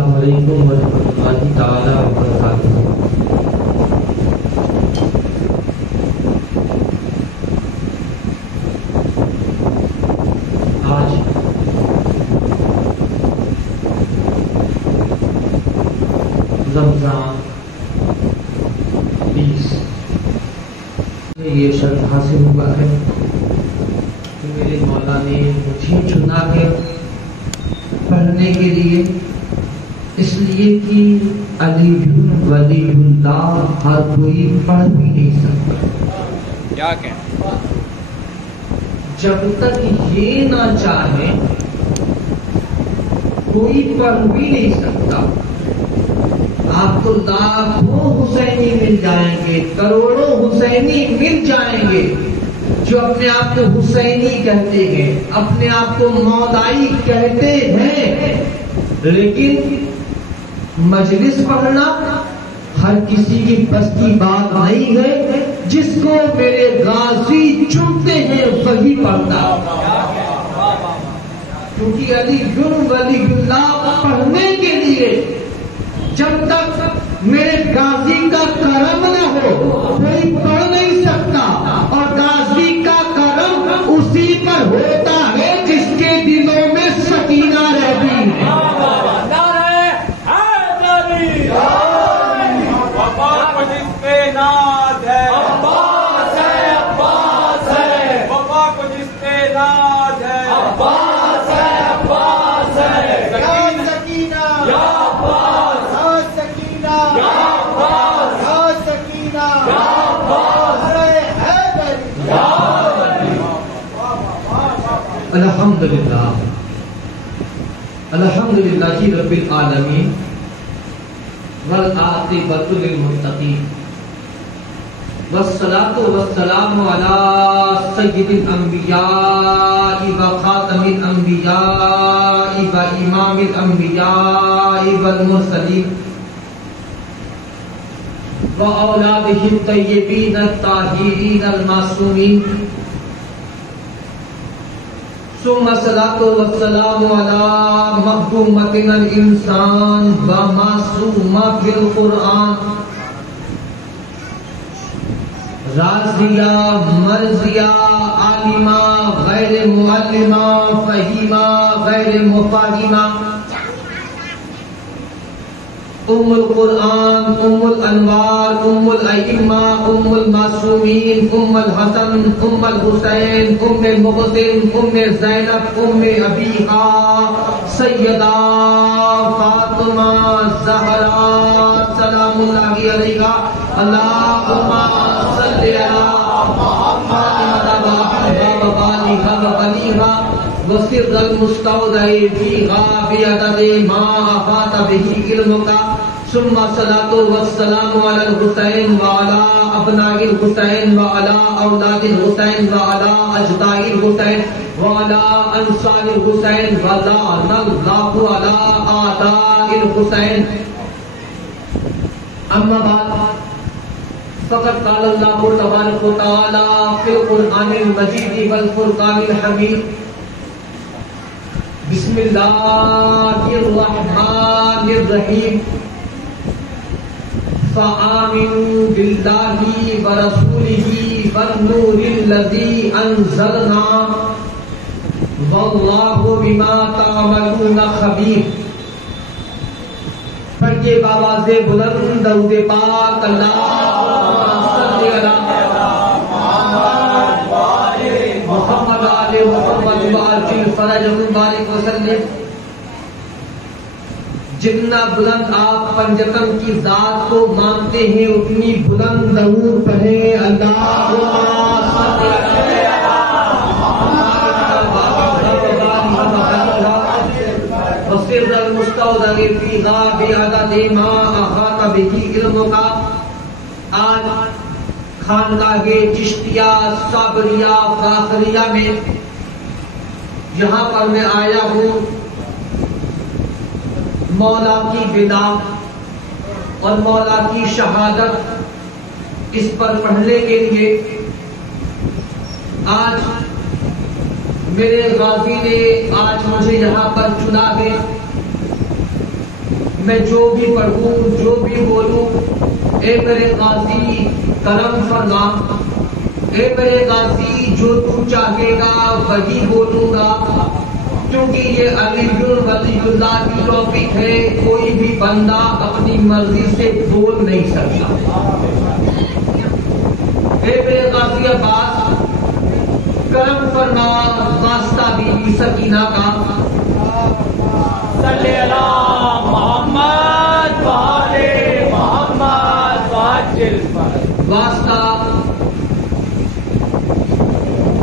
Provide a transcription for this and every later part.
السلام علیکم ورحمۃ اللہ تعالی وبرکاتہ۔ آج رمضان 20 یہ شرط حاصل ہوا ہے کہ میرے مولا نے مجھے چنا ہے پڑھنے کے لیے، اس لیے کہ علی ولی اللہ ہر کوئی پڑھ بھی نہیں سکتا۔ کیا کہیں؟ جب تک یہ نہ چاہے کوئی پڑھ بھی نہیں سکتا۔ آپ کو لاکھوں حسینی مل جائیں گے، کروڑوں حسینی مل جائیں گے جو اپنے آپ کو حسینی کہتے ہیں، اپنے آپ کو مولائی کہتے ہیں، لیکن مجلس پڑھنا ہر کسی کی بس کی بات نہیں ہے۔ جس کو میرے غازی چنتے ہیں وہی پڑھتا، کیونکہ علی ولی اللہ پڑھنے کے لیے جب تک میرے غازی کا کرم نہ ہو کوئی پڑھ نہیں سکتا، اور غازی کا کرم اسی پر ہوتا ہے جس کے دلوں میں سکینہ رہتی ہے۔ الحمدللہ الحمدللہ رب العالمین والعاقبۃ للمتقین والصلاۃ والسلام علی سید الانبیاء وخاتم الانبیاء وامام الانبیاء والمرسلین واولادہ الطیبین الطاہرین المعصومین، ثم الصلاۃ والسلام علی محکومتنا الانسان ومعصومہ فی القرآن، راضیہ مرضیہ عالمہ غیر معلمہ فہیمہ غیر مفاہمہ، ام القرآن ام الانوار ام الائمہ ام المعصومین ام الحسن ام الحسین ام المحسن ام زینب ام ابیہا سیدہ فاطمہ زہرا سلام اللہ علیہا، اللہم صلی علی محمد وآلہ وبنیہا وسر المستودع فیہا بعدد ما احاط بہ علمک، ثم الصلاۃ والسلام علی الحسین وعلی ابناء الحسین وعلی اولاد الحسین وعلی اجداء الحسین وعلی انصار الحسین ولعن اللہ علی اعداء الحسین۔ اما بعد فقد قال اللہ تبارک و تعالی فی القرآن المجید والفرقان الحمید، بسم اللہ الرحمن الرحیم، فآمنوا باللہ ورسولہ والنور الذی انزلنا واللہ بما تعملون خبیر۔ پڑھیے بآواز بلند درود پاک، اللہم صلی علی محمد آل محمد وعجل فرجهم بارک وسلم۔ جتنا بلند آپ پنجتن کی ذات کو مانتے ہیں اتنی بلند درود پڑھیں، اللہم صلی علی وسر المستودع فیہا بعدد ما احاط بہ علمک۔ آج خانقاہ چشتیہ صابریہ فاخریہ میں یہاں پر میں آیا ہوں مولا کی بدا اور مولا کی شہادت اس پر پڑھنے کے لیے۔ آج میرے غازی نے آج مجھے یہاں پر چنا ہے، میں جو بھی پڑھوں جو بھی بولوں اے میرے قاضی کرم فرما، اے میرے قاضی جو تو چاہے گا وہی بولوں گا، کیونکہ یہ علی ولی اللہ کی ٹاپک ہے، کوئی بھی بندہ اپنی مرضی سے بول نہیں سکتا۔ اے میرے قاضی عباس کرم فرما واسطہ بی سکینہ کا، صلی اللہ محمد وآلہ محمد واجل واسطہ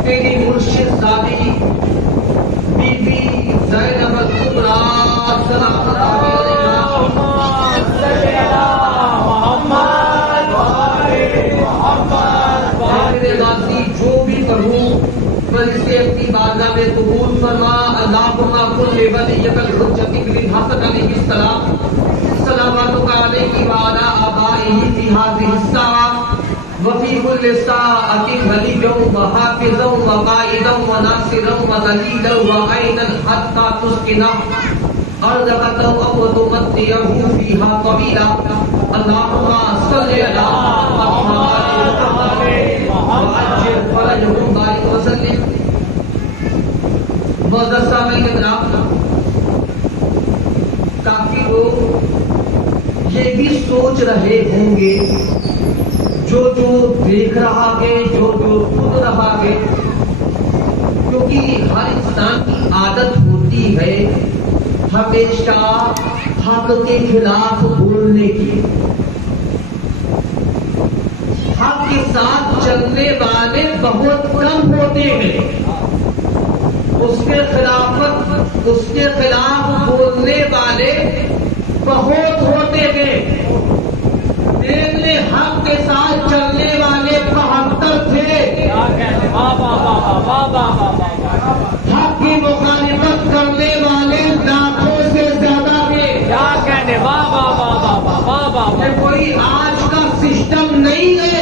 تیری مرشد زادی بی بی زینب الکبریٰ سلام اللہ علیہا، صلی اللہ محمد وآلہ محمد میرے غازی جو بھی پڑھوں پر اسے اپنی بارگاہ میں قبول فرما۔ اللہم کن لولیک الحجۃ بن الحسن علیہ السلام صلواتک علیہ وعلی آبائہ فی ہذہ الساعۃ وفی کل ساعۃ ولییا وحافظا وقائدا وناصرا ودلیلا وعینا حتی تسکنہ ارضک او تمتعہ فیہا طویلا۔ اللہم صلی علی محمد وعجل فرجہ بارک وسلم۔ معزز سامعین کرام، کافی لوگ یہ بھی سوچ رہے ہوں گے، جو دیکھ رہا ہے، جو سن رہا ہے، کیونکہ ہر انسان کی عادت ہوتی ہے ہمیشہ حق کے خلاف بولنے کی، حق کے ساتھ چلنے والے بہت کم ہوتے ہیں، اس کے خلاف بولنے والے بہت ہوتے ہیں۔ دیکھ لیں، حق کے ساتھ چلنے والے 72 تھے، حق کی مخالفت کرنے والے لاکھوں سے زیادہ تھے۔ یہ کوئی آج کا سسٹم نہیں ہے،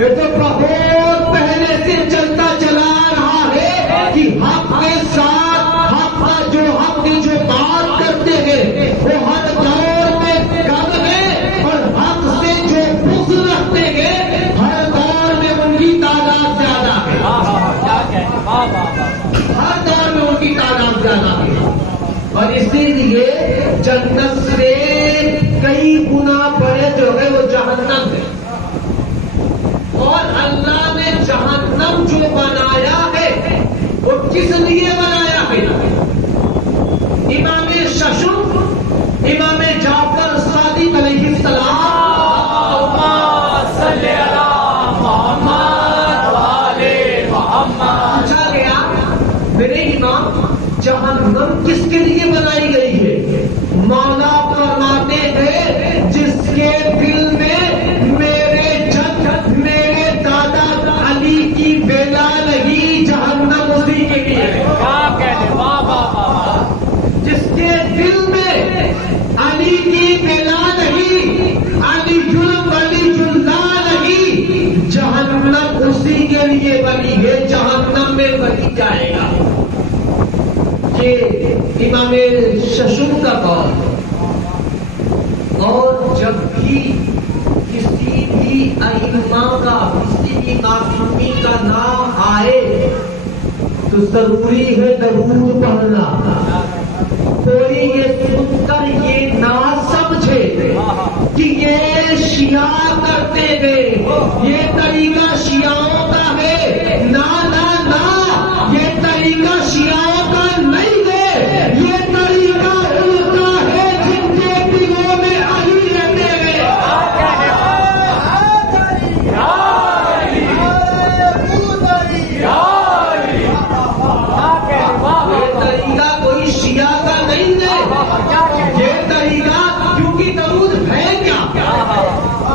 یہ تو بہت پہلے سے چلتا چلا رہا ہے کہ حق کے ساتھ حق کی جو بات کرتے ہیں وہ ہر دور میں کم ہے، اور حق سے جو بغض رکھتے ہیں ہر دور میں ان کی تعداد زیادہ ہے، ہر دور میں ان کی تعداد زیادہ ہے، اور اسی لیے جنت سے کئی گنا بڑے جو ہے وہ جہنم ہے، اور اللہ نے جہنم جو بنایا ہے وہ کس لیے بنایا ہے؟ امام ششم امام جعفر صادق علیہ السلام صلی اللہ محمد وآلہ محمد، پوچھا گیا میرے امام جہنم کس کے لیے بنائی گئی ہے؟ مولا فرماتے ہیں جس کے دل میں میرے جد میرے دادا علی کی بیلا لگی، جہنم اسی کے لیے۔ جس کے دل میں علی کی بیلا لگی، علی اللہ لگی، جہنم اسی کے لیے بنی ہے، جہنم میں بنی جائے گا۔ یہ امام ششم کا قول ہے۔ اور جب بھی کسی بھی ائمہ کا، کسی بھی معصومی کا نام آئے تو ضروری ہے درود پڑھنا۔ کوئی یہ سن کر یہ نہ سمجھے کہ یہ شیعہ کرتے ہیں، یہ طریقہ شیعوں کا ہے، نہ نہ نہ، یہ طریقہ شیعوں کا نہیں ہے، یہ طریقہ ان کا ہے جن کے دلوں میں علی رہتے ہیں۔ یہ طریقہ کوئی شیعہ کا نہیں ہے، یہ طریقہ، کیونکہ درود ہے کیا؟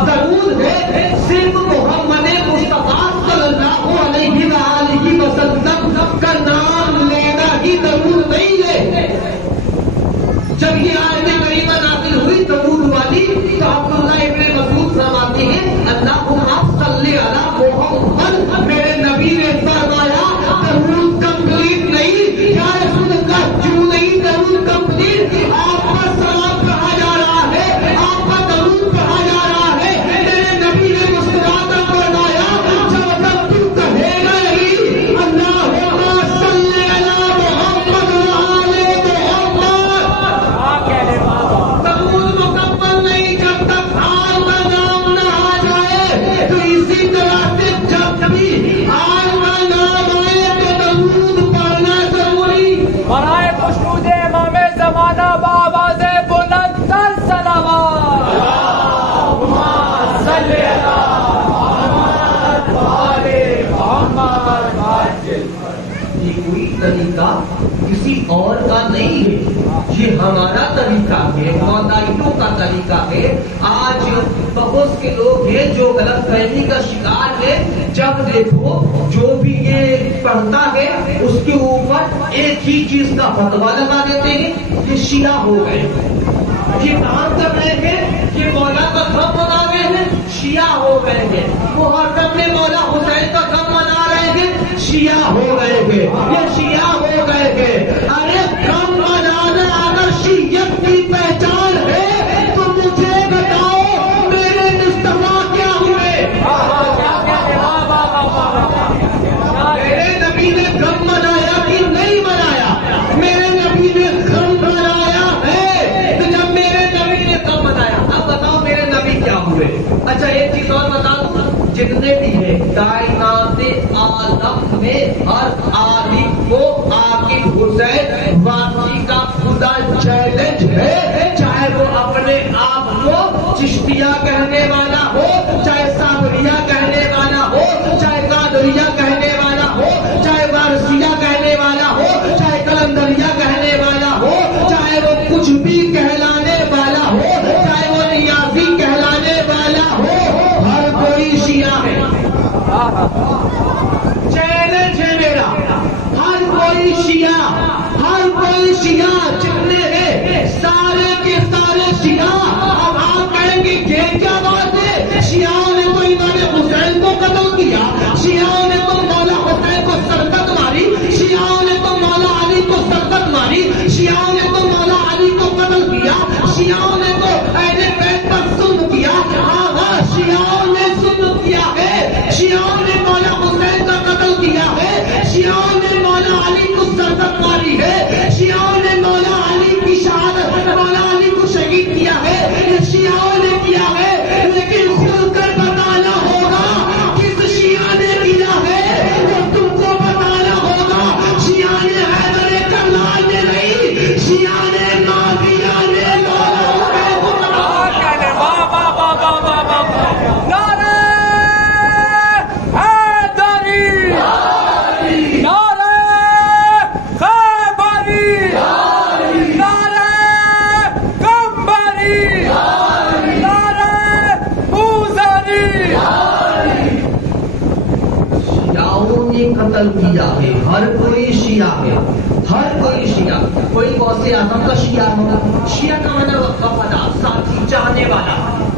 درود ہے صرف محمد مصطفیٰ صلی اللہ علیہ وآلہ وسلم کا نام لینا ہی درود نہیں ہے۔ جب یہ آیت کریمہ نازل ہوئی درود والی تو عبداللہ ابن مسعود فرماتے ہیں اللہم صلی علی محمد، میرے نبی نے فرمایا درود کمپلیٹ نہیں، یا رسول اللہ کیوں نہیں درود کمپلیٹ؟ آپ کا سلام کہا کسی اور کا نہیں ہے، یہ ہمارا طریقہ ہے، مولائیوں کا طریقہ ہے۔ آج بہت سے لوگ ہیں جو غلط فہمی کا شکار ہے، جب دیکھو جو بھی یہ پڑھتا ہے اس کے اوپر ایک ہی چیز کا فتویٰ لگا دیتے ہیں، یہ شیعہ ہو گئے، یہ کام کر رہے ہیں، یہ مولا کا غم منا رہے ہیں، شیعہ ہو گئے ہیں، محرم میں مولا حسین کا غم منا رہے ہیں، شیعہ ہو گئے ہیں، یہ شیعہ ہو گئے ہیں۔ ارے غم منانا اگر شیعت کی پہچان ہے تو مجھے بتاؤ میرے مصطفیٰ کیا ہوئے؟ میرے نبی نے غم منایا کہ نہیں منایا؟ میرے نبی نے غم منایا ہے، تو جب میرے نبی نے غم منایا، اب بتاؤ میرے نبی کیا ہوئے؟ اچھا ایک چیز اور بتا دوں، جتنے بھی ہیں کائنات عالم میں ہر عالم کو عاقب حسین واقعی کا خدا چیلنج ہے، چاہے وہ اپنے آپ کو چشتیہ کہنے والا ہو، چاہے صابریہ کہنے والا ہو، چاہے قادریہ کہنے والا ہو، چاہے وارثیہ کہنے والا ہو، چاہے قلندریہ کہنے والا ہو، چاہے وہ کچھ بھی کہلانے والا ہو، چاہے وہ نیازی کہلانے والا ہو، ہر کوئی شیعہ ہے۔ چیلنج ہے میرا، ہر کوئی شیعہ، ہر کوئی شیعہ جتنے ہیں سارے کے سارے شیعہ۔ اب آپ کہیں گے یہ کیا بات ہے؟ شیعوں نے تو امام حسین کو قتل کیا، شیعوں نے تو مولا حسین کو سرکت ماری، شیعوں نے تو مولا علی کو سرکت ماری، شیعوں نے تو مولا علی کو قتل کیا، شیعوں نے تو اہل بیت پر ظلم کیا۔ ہاں شیعوں نے ظلم کیا ہے، شیعوں نے مولا حسین کا قتل کیا ہے، شیعوں نے مولا علی کو سرکت ماری ہے، شیعوں نے مولا علی کی شہادت، مولا علی کو شہید کیا ہے، یہ شیعوں نے کیا ہے، لیکن کھل کر بتانا ہوگا کس شیعہ نے کیا ہے، وہ تم کو بتانا ہوگا۔ شیعہ نے حیدر کرنال نے نہیں، شیعہ نے معاویہ نے مولا حسین کو قتل کیا ہے۔ ہر کوئی شیعہ ہے، ہر کوئی شیعہ، کوئی غوث اعظم کا شیعہ ہوگا، شیعہ کا معنی وفادار، ساتھی، چاہنے والا۔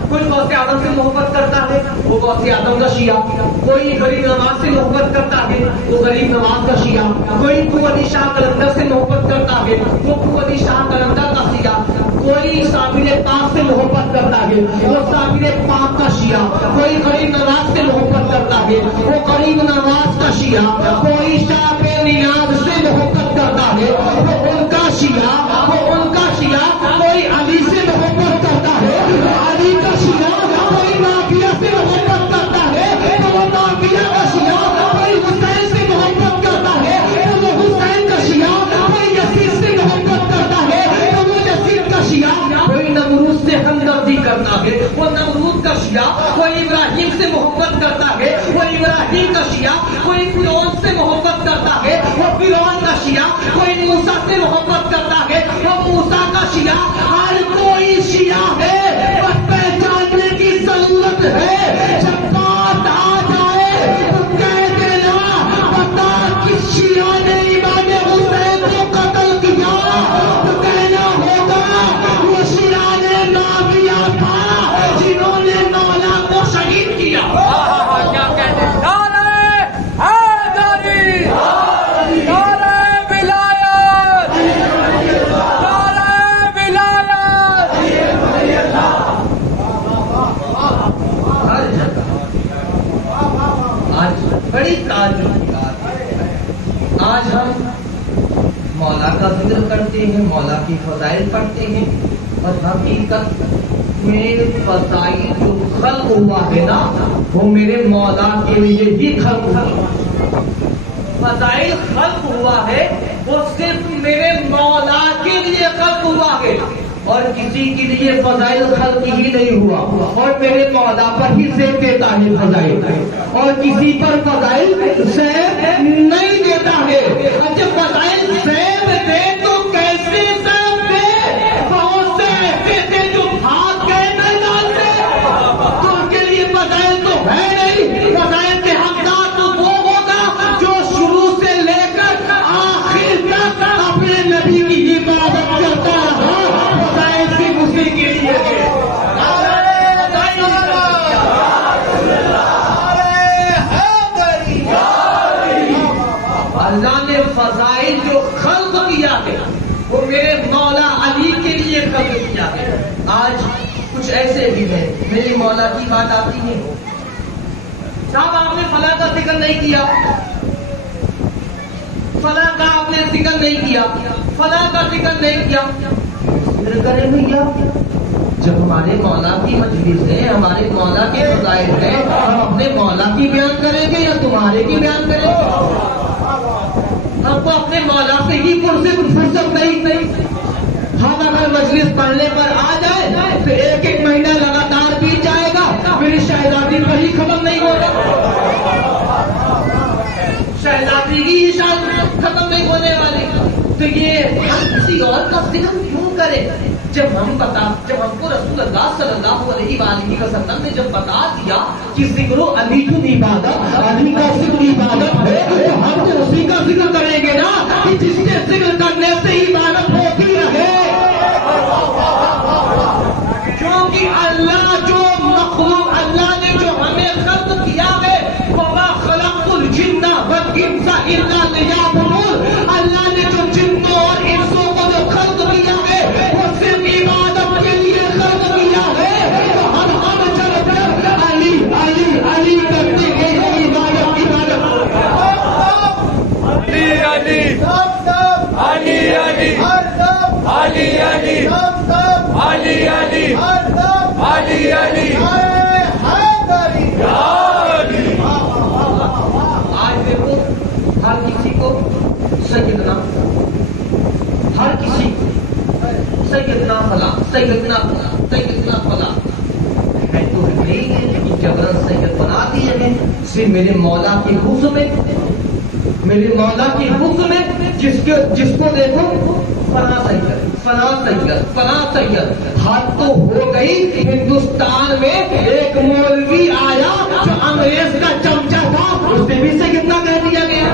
کوئی غوث اعظم سے محبت کرتا ہے وہ غوث اعظم کا شیعہ، کوئی غریب نواز سے محبت کرتا ہے وہ غریب نواز کا شیعہ، کوئی ابو علی شاہ قلندر سے محبت کرتا ہے وہ ابو علی شاہ قلندر کا شیعہ، کوئی صابر پاک سے محبت کرتا ہے وہ صابر پاک کا شیعہ، کوئی غریب نواز سے محبت کرتا ہے وہ غریب نواز کا شیعہ، کوئی شاہ پہ نیاز سے محبت کرتا ہے وہ ان کا شیعہ، وہ ان کا شیعہ، کوئی علی سے محبت کرتا ہے وہ علی کا شیعہ، کوئی معاویہ سے محبت کرتا ہے تو وہ معاویہ کا شیعہ، کوئی حسین سے محبت کرتا ہے تو وہ حسین کا شیعہ، کوئی یزید سے محبت کرتا ہے تو وہ یزید کا شیعہ، کوئی نمرود سے ہمدردی کرتا ہے وہ نمرود کا شیعہ، کوئی ابراہیم سے محبت کرتا ہے وہ ابراہیم کا شیعہ، کوئی فرعون سے محبت کرتا ہے وہ فرعون کا شیعہ، کوئی موسیٰ سے محبت کرتا ہے وہ موسیٰ کا شیعہ، ہر کوئی شیعہ ہے، بس پہچاننے کی ضرورت ہے۔ جب بات آ جائے تو کہہ دینا بتا کس شیعہ نے امام حسین کو قتل کیا، تو کہنا ہوگا وہ شیعہ نے معاویہ تھا جنہوں نے مولا کو شہید کیا۔ کیا کہتے ہیں؟ حیدری، نعرہ ولایت، نعرہ ولایت۔ ہر جگہ آج بڑی تعجب کی بات ہے، آج ہم مولا کا ذکر کرتے ہیں، مولا کی فضائل پڑھتے ہیں، اور حقیقت میں فضائل جو خلق ہوا ہے نا وہ میرے مولا کے لیے ہی خلق ہوا، فضائل خلق ہوا ہے وہ صرف میرے مولا کے لیے خلق ہوا ہے۔ اور کسی کے لیے فضائل خلق ہی نہیں ہوا اور میرے مولا پر ہی زیب دیتا ہے فضائل، اور کسی پر فضائل زیب نہیں دیتا ہے۔ اچھا فضائل زیب دے تو کیسے زیب دے؟ بہت سے ایسے تھے جو بھاگ گئے میدان سے، تو ان کے لیے فضائل تو ہے نہیں۔ فضائل کے حقدار تو وہ ہوگا جو شروع سے لے کر آخر تک اپنے نبی کی عبادت کرتا رہا، فضائل صرف اسی کے لیے تھے۔ اللہ نے فضائل جو خلق کیا ہے وہ میرے مولا علی کے لیے خلق کیا ہے۔ آج کچھ ایسے بھی ہیں میرے مولا کی بات آتی ہے، صاحب آپ نے فلاں کا ذکر نہیں کیا، فلاں کا آپ نے ذکر نہیں کیا، فلاں کا ذکر نہیں کیا۔ ذکر کریں بھیا، جب ہمارے مولا کی مجلس ہے، ہمارے مولا کے فضائل ہیں، ہم اپنے مولا کی بیان کریں گے یا تمہارے کی بیان کریں گے؟ ہم کو اپنے مولا سے ہی فرصت نہیں۔ ہم اگر مجلس پڑھنے پر آ جائے تو ایک مہینہ لگاتار بیت جائے گا، میری شہزادی پر ہی ختم نہیں ہوگا، شہزادی کی شان ختم نہیں ہونے والی۔ تو یہ ہم کسی اور کا ذکر کیوں کریں؟ جب ہم کو رسول اللہ صلی اللہ علیہ وآلہ وسلم نے جب بتا دیا کہ ذکر علی کی عبادت، علی کا ذکر عبادت ہے، تو ہم تو اسی کا ذکر کریں گے نا کہ جس کے ذکر کرنے سے عبادت ہوتی رہے۔ کیونکہ اللہ جو مخلوق، اللہ نے جو ہمیں خلق کیا ہے، وَمَا خَلَقْتُ الْجِنَّ وَالْإِنسَ إِلَّا لِيَعْبُدُونِ، اللہ نے جو جنوں اور انسوں کو جو خلق کیا ہے وہ صرف عبادت کے لیے خلق کیا ہے۔ تو ہم چل کر علی علی علی کرتے ہیں، عبادت عبادت۔ علی علی علی علی علی علی علی علی علی علی آج دیکھو ہر کسی کو سیدنا، ہر کسی کو سیدنا فلاں، سیدنا فلاں، سیدنا فلاں ہے تو نہیں ہے، لیکن جبرن سید بنا دیے ہیں صرف میرے مولا کے حکم میں، میرے مولا کے حکم میں۔ جس کو دیکھو فلاں سید، فلاں سید، فلاں سید۔ حد تو ہو گئی، ہندوستان میں ایک مولوی آیا جو انگریز کا چمچا تھا، اسے بھی سے کتنا کہہ دیا گیا،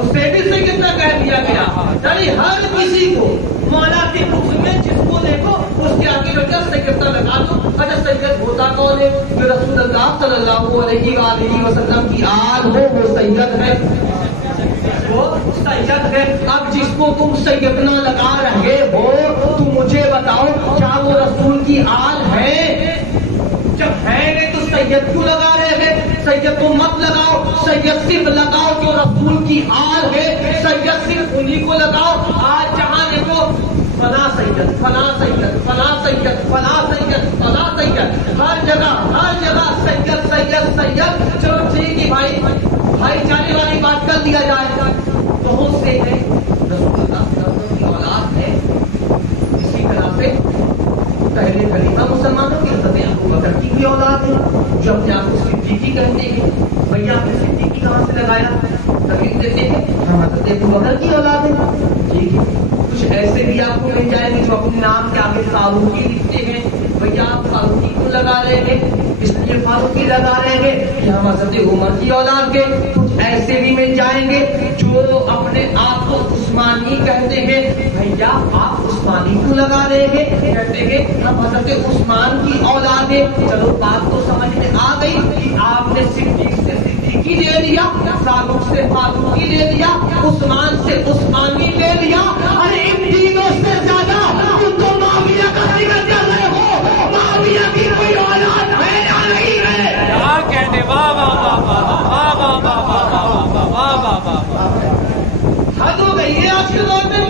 اسے بھی سے کتنا کہہ دیا گیا۔ یعنی ہر کسی کو مولا کے حکم میں جس کو دیکھو اس کے آگے بیٹھا سیدنا لگا دو۔ اچھا سید ہوتا کون ہے؟ جو رسول اللہ صلی اللہ علیہ وآلہ وسلم کی آل ہو وہ سید ہے، وہ سید ہے۔ اب جس کو تم سیدنا لگا رہے ہو تم مجھے بتاؤ کیا وہ رسول کی آل ہے؟ جب ہے نہیں تو سید کیوں لگا رہے ہیں؟ سید تو مت لگاؤ، سید صرف لگاؤ جو رسول کی آل ہے، سید صرف انہی کو لگاؤ۔ آج جہاں دیکھو فلاں سید، فلاں سید، فلاں سید، فلاں سید، فلاں سید، ہر جگہ سید سید سید۔ چلو ٹھیک ہے بھائی چارے والی بات کر دیا جائے، بہت سے ہیں رسول اللہ صلی اللہ علیہ وسلم کی اولاد ہے۔ اسی طرح سے پہلے خلیفہ مسلمانوں کی حضرت ابو بکر کی بھی اولاد ہے جو اپنے آپ کو صدیقی کہتے ہیں۔ بھیا آپ نے صدیقی کہاں سے لگایا؟ تکلیف دیتے ہیں ہم حضرت ابو بکر کی اولاد ہے، ٹھیک ہے۔ کچھ ایسے بھی آپ کو مل جائیں گے جو اپنے نام کے آگے فاروقی لکھتے ہیں، بھیا آپ فاروقی کیوں لگا رہے ہیں؟ اس لیے فاروقی لگا رہے ہیں کہ ہم حضرت عمر کی اولاد کے۔ کچھ ایسے بھی مل جائیں گے جو اپنے آپ کو عثمانی کہتے ہیں، بھیا آپ عثمانی کیوں لگا رہے ہیں؟ کہتے ہیں ہم حضرت عثمان کی اولاد ہیں۔ چلو بات تو سمجھ میں آ گئی کہ آپ نے صدیق سے صدیقی لے لیا، فاروق سے فاروقی لے لیا، عثمان سے عثمانی لے لیا۔ ارے ان تینوں سے زیادہ تم تو معاویہ کا ذکر کر رہے ہو، معاویہ کی کوئی اولاد ہے یا نہیں ہے؟ کیا کہنے، واہ واہ واہ واہ واہ واہ واہ واہ واہ واہ۔ حد ہو گئی ہے آج کے دور میں،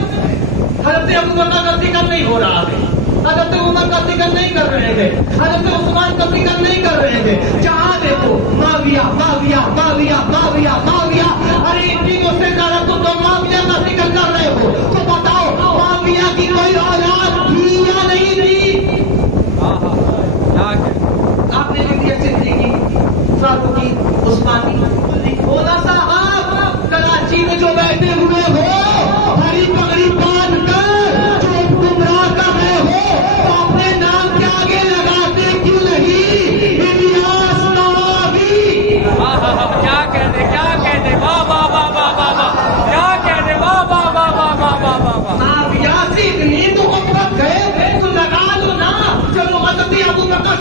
حضرت ابو بکر کا ذکر نہیں ہو رہا ہے، حضرت عمر کا ذکر نہیں کر رہے ہیں، حضرت عثمان کا ذکر نہیں کر رہے ہیں۔ جہاں دیکھو معاویہ معاویہ معاویہ معاویہ معاویہ۔ ارے ان تینوں سے زیادہ تم تو معاویہ کا ذکر کر رہے ہو، تو بتاؤ معاویہ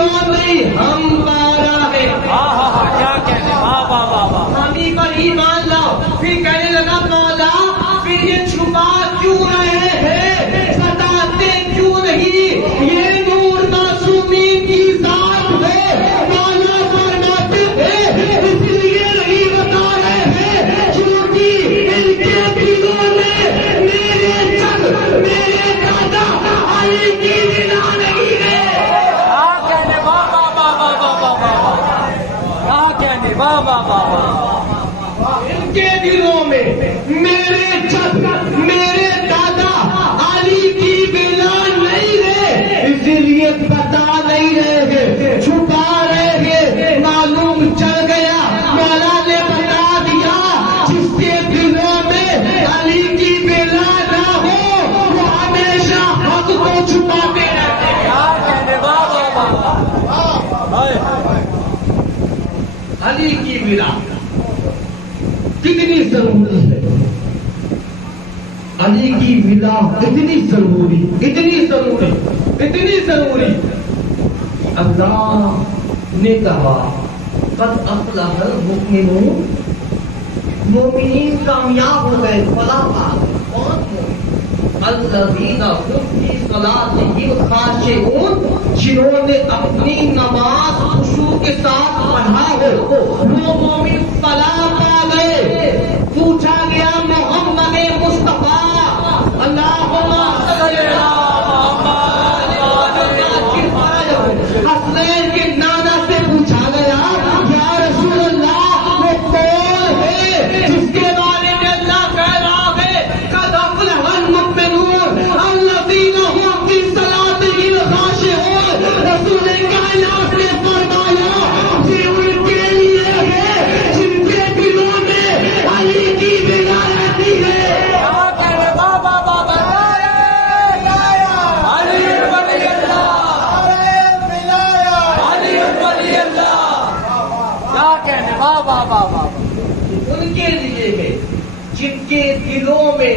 دلوں میں ہم پارا ہے. کیا کہنے واہ واہ واہ واہ. ہمیں پر ایمان لاؤ. پھر کہنے لگا مولا پھر یہ چھپا کیوں رہے ہیں, بتاتے کیوں نہیں؟ یہ نور معصومین کی ذات ہے. مولا فرماتے ہیں اس لیے نہیں بتا رہے ہیں کیونکہ ان کے دلوں میں میرے جد میرے دادا علی کی بنا نہیں ہے. کیا کہنے واہ واہ واہ واہ واہ واہ واہ. کیا کہنے واہ واہ واہ واہ. ان کے دلوں میں میرے جد میرے دادا علی کی بلا نہیں ہے, اسی لیے بتا نہیں رہے, چھپا رہے. معلوم چل گیا, مولا نے بتا دیا جس کے دلوں میں علی کی بلا نہ ہو وہ ہمیشہ حق کو چھپاتے رہتے ہیں. کیا کہنے واہ واہ واہ واہ. علی کی بلا کتنی ضروری ہے, علی کی بلا اتنی ضروری اتنی ضروری اتنی ضروری. اللہ نے کہا قد افلح المؤمنون, مومنین کامیاب ہو گئے, فلاح پا گئے. کون مومن؟ الذین هم فی صلاتهم خاشعون, جنہوں نے اپنی نماز خشوع کے ساتھ پڑھا ہو وہ مومن فلاح پا گئے. پوچھا گیا محمد مصطفیٰ اللہم صلی حسنین کے نانا سے پوچھا گیا یا رسول اللہ وہ کون ہے جس کے بارے میں اللہ کہہ رہا ہے قد افلح المؤمنون الذین هم فی صلاتهم خاشعون. رسول کائنات نے فرمایا یہ ان کے لیے ہے جن کے دلوں میں علی کی بلا رہتی ہے. کیا کہنے واہ واہ واہ واہ. علی ولی اللہ, علی ولی اللہ. کیا کہنے واہ واہ واہ واہ. ان کے لیے ہے جن کے دلوں میں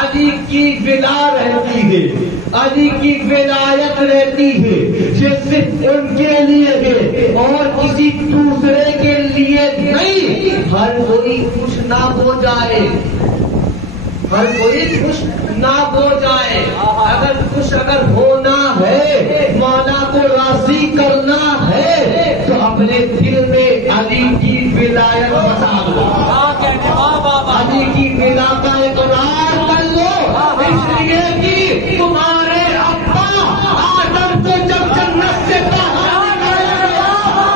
علی کی بلا رہتی ہے, علی کی ولایت رہتی ہے. یہ صرف ان کے لیے ہے اور کسی دوسرے کے لیے نہیں. ہر کوئی خوش نہ ہو جائے, ہر کوئی خوش نہ ہو جائے. اگر خوش اگر ہونا ہے, مولا کو راضی کرنا ہے تو اپنے دل میں علی کی ولایت بتا دو. کیا کہنے واہ واہ واہ. علی کی بلا کا اقرار کر لو, اس لیے کہ تمہارے ابا آدم کو جب جنت سے باہر نکالا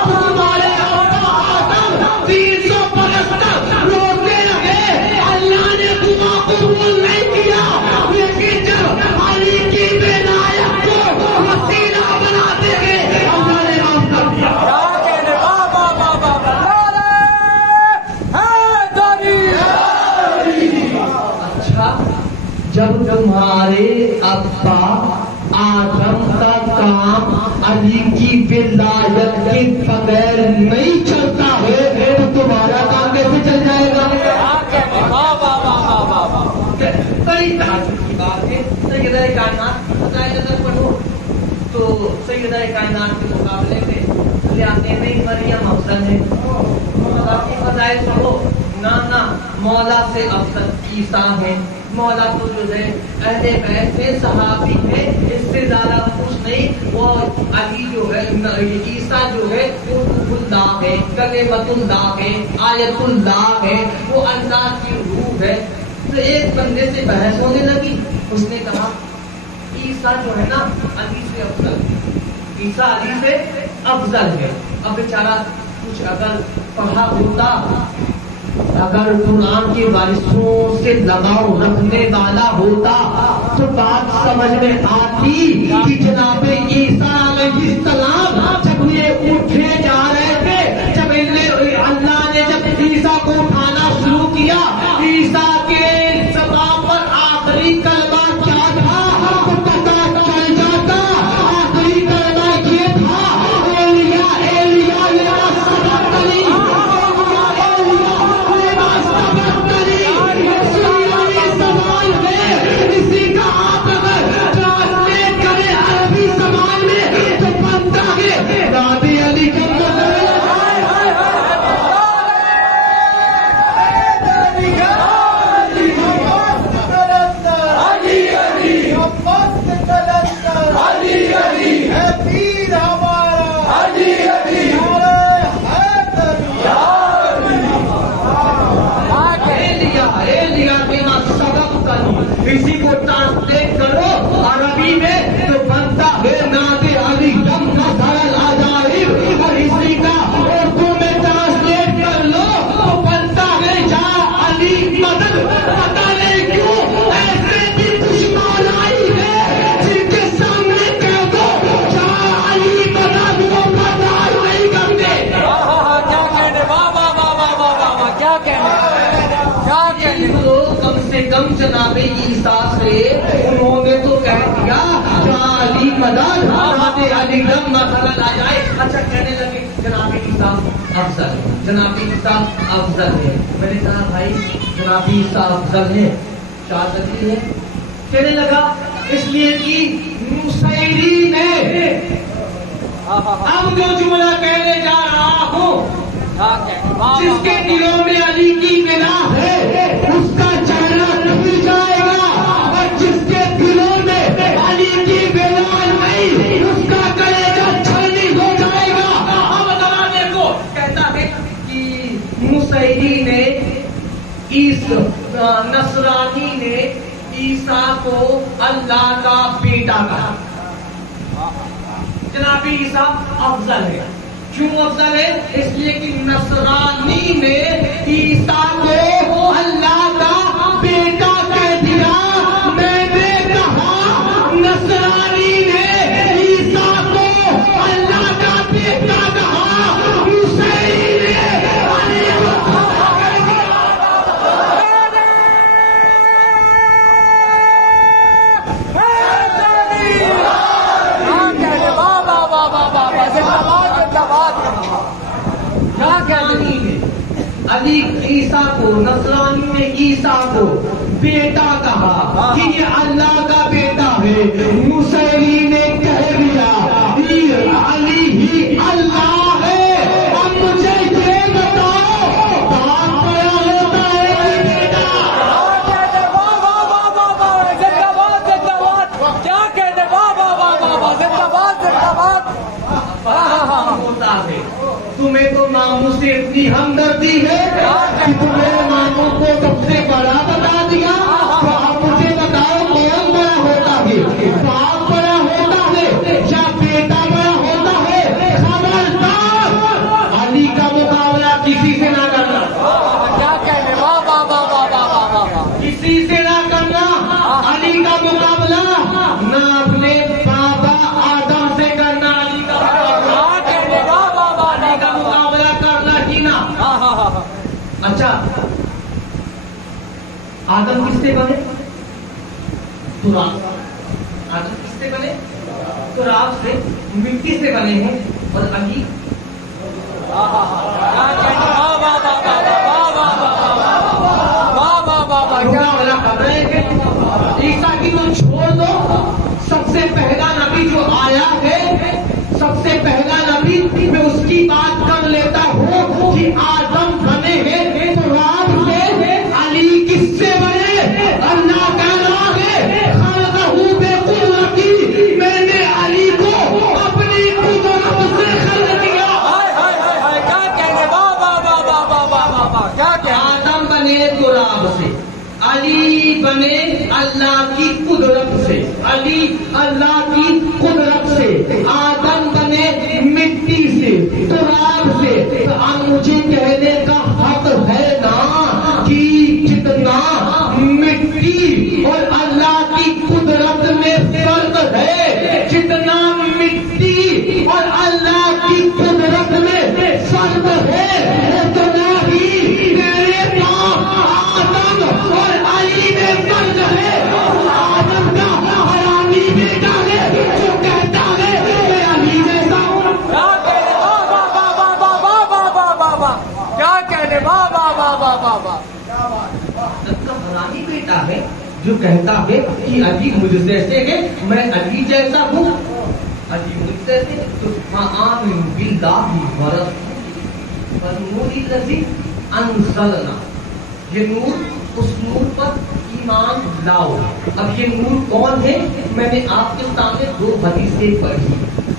تو تمہارے ابا آدم 300 برس تک روتے رہے, اللہ نے دعا قبول نہیں کیا. لیکن جب علی کی ولایت کو وسیلہ بناتے گئے اللہ نے معاف کر دیا. کیا کہنے واہ واہ واہ واہ واہ. اچھا, جب تمہارے ابا آدم کا کام علی کی ولایت کے بغیر نہیں چلتا ہے تو تمہارا کام کیسے چل جائے گا؟ کیا کہنے واہ واہ واہ واہ واہ واہ. کئی تعجب کی بات ہے. سیدہ کائنات بتائے نظر پڑھو تو سیدہ کائنات کے مقابلے میں لیاتے میں مریم افضل ہے. باقی فضائل پڑھو, نانا مولا سے افضل عیسیٰ ہے. مولا تو جو ہے اہل بیت میں صحابی ہے, اس سے زیادہ کچھ نہیں. وہ علی جو ہے عیسیٰ جو ہے وہ روح اللہ ہے, کلمۃ اللہ ہے, آیت اللہ ہے, وہ اللہ کی روح ہے. تو ایک بندے سے بحث ہونے لگی, اس نے کہا عیسیٰ جو ہے نا علی سے افضل ہے, عیسیٰ علی سے افضل ہے. اب بیچارہ کچھ اگر پڑھا ہوتا, اگر قرآن کے وارثوں سے لگاؤ رکھنے والا ہوتا تو بات سمجھ میں آتی کہ جناب عیسیٰ علیہ السلام جب یہ اٹھے جا رہے تھے, جب اللہ نے جب عیسیٰ کو اٹھانا شروع کیا, عیسیٰ کے زبان پر آخری کلمہ کیا تھا تو پتہ چل جاتا. آخری کلمہ یہ تھا ایلیا ایلیا لما سبقتنی. اسی کا آپ اگر ٹرانسلیٹ کریں عربی زبان میں تو بنتا ہے اسی کو ٹرانسلیٹ کرو عربی میں تو بنتا ہے ناد علی دم مظہر العجائب، اور اسی کا اردو میں ٹرانسلیٹ کر لو تو بنتا ہے جا علی مدد۔ پتہ نہیں کیوں ایسے بھی کچھ مولائی ہے جن کے سامنے کہہ دو جا علی مدد، وہ برداشت نہیں کرتے۔ کیا کہنے، واہ واہ واہ واہ واہ واہ واہ، کیا کہنے، کیا کہنے۔ تو کم سے کم جناب عیسیٰ سے انہوں نے تو کہہ دیا جا علی مدد، ناد علی دم مظہر العجائب۔ اچھا کہنے لگے جناب عیسیٰ افضل ہے، جناب عیسیٰ افضل ہے۔ میں نے کہا بھائی جناب عیسیٰ افضل ہے، شہادت ہے۔ کہنے لگا اس لیے کہ نصیری نے، اب جو جملہ کہنے جا رہا ہوں، جس کے دلوں میں علی کی بنا ہے اس کا چہرہ کھل جائے گا، اور جس کے دلوں میں علی کی بنا نہیں اس کا کلیجہ چھلنی ہو جائے گا۔ اب زمانے کو کہتا ہے کہ نصیری نے، نصرانی نے عیسیٰ کو اللہ کا بیٹا کہا۔ جناب عیسیٰ افضل ہے۔ کیوں افضل ہے؟ اس لیے کہ نصرانی نے عیسیٰ کو اللہ کا بیٹا کہہ دیا۔ میں نے کہا نصرانی نے عیسیٰ کو اللہ کا بیٹا کہا، نصیری نے علی کو خدا کہہ دیا۔ علی عیسیٰ کو، نصرانی نے عیسیٰ کو بیٹا کہا کہ یہ اللہ کا بیٹا ہے۔ نصیری نے کہہ دیا علی ہی اللہ ہے۔ اب مجھے یہ بتاؤ باپ بڑا ہوتا ہے کہ بیٹا؟ کیا کہتے، واہ واہ واہ واہ واہ، زندہ باد زندہ باد۔ ہوتا ہے۔ تمہیں تو ماموں سے اتنی ہمدردی ہے کہ تمہیں ماموں کو سب سے بڑا بتا دیا، تو اب مجھے بتاؤ کون بڑا ہوتا ہے؟ باپ بڑا ہوتا ہے یا بیٹا بڑا ہوتا ہے؟ خبردار علی کا مقابلہ کسی سے نہ کرنا، کیا کہنے، واہ واہ واہ واہ واہ واہ واہ، کسی سے نہ کرنا۔ علی کا مقابلہ نہ اپنے بابا آدم سے کرنا، علی کا مقابلہ کرنا ہی نہ۔ اچھا آدم کس سے بنے؟ تراب۔ آدم کس سے بنے؟ تراب سے، مٹی سے بنے ہیں۔ اور علی مقابلہ کر رہے ہیں۔ عیسیٰ کی تو چھوڑ دو، سب سے پہلا نبی جو آیا ہے، سب سے پہلا نبی، میں اس کی بات کر لیتا ہوں کہ آدم بنے ہیں تراب سے، علی کس سے بنے؟ اللہ کہہ رہا ہے خلقہ بقدرتی، میں نے علی کو اپنی قدرت سے خلق کیا۔ کیا کہنے، واہ واہ واہ واہ واہ واہ واہ، کیا کہنے۔ آدم بنے تراب سے، علی بنے اللہ کی قدرت سے، علی اللہ کی قدرت سے، آدم بنے مٹی سے، تراب سے۔ تو اب مجھے کہنے کا حق ہے نا کہ جتنا مٹی اور اللہ کی قدرت میں فرق ہے، جتنا مٹی اور اللہ کی قدرت میں فرق ہے، اتنا ہی میرے پاس آدم اور علی میں فرق ہے۔ آدم کا حرامی بیٹا ہے جو کہتا ہے کہ علی جیسا ہوں۔ کیا کہنے، واہ واہ واہ واہ واہ واہ۔ آدم کا حرامی بیٹا ہے جو کہتا ہے کہ علی مجھ جیسے ہے، میں علی جیسا ہوں، علی مجھ جیسے۔ تو آمن باللہ ورسولہ والنور الذی انزلنا، یہ نور، اس نور پر ایمان لاؤ۔ اب یہ نور کون ہے؟ میں نے آپ کے سامنے دو حدیثیں پڑھی،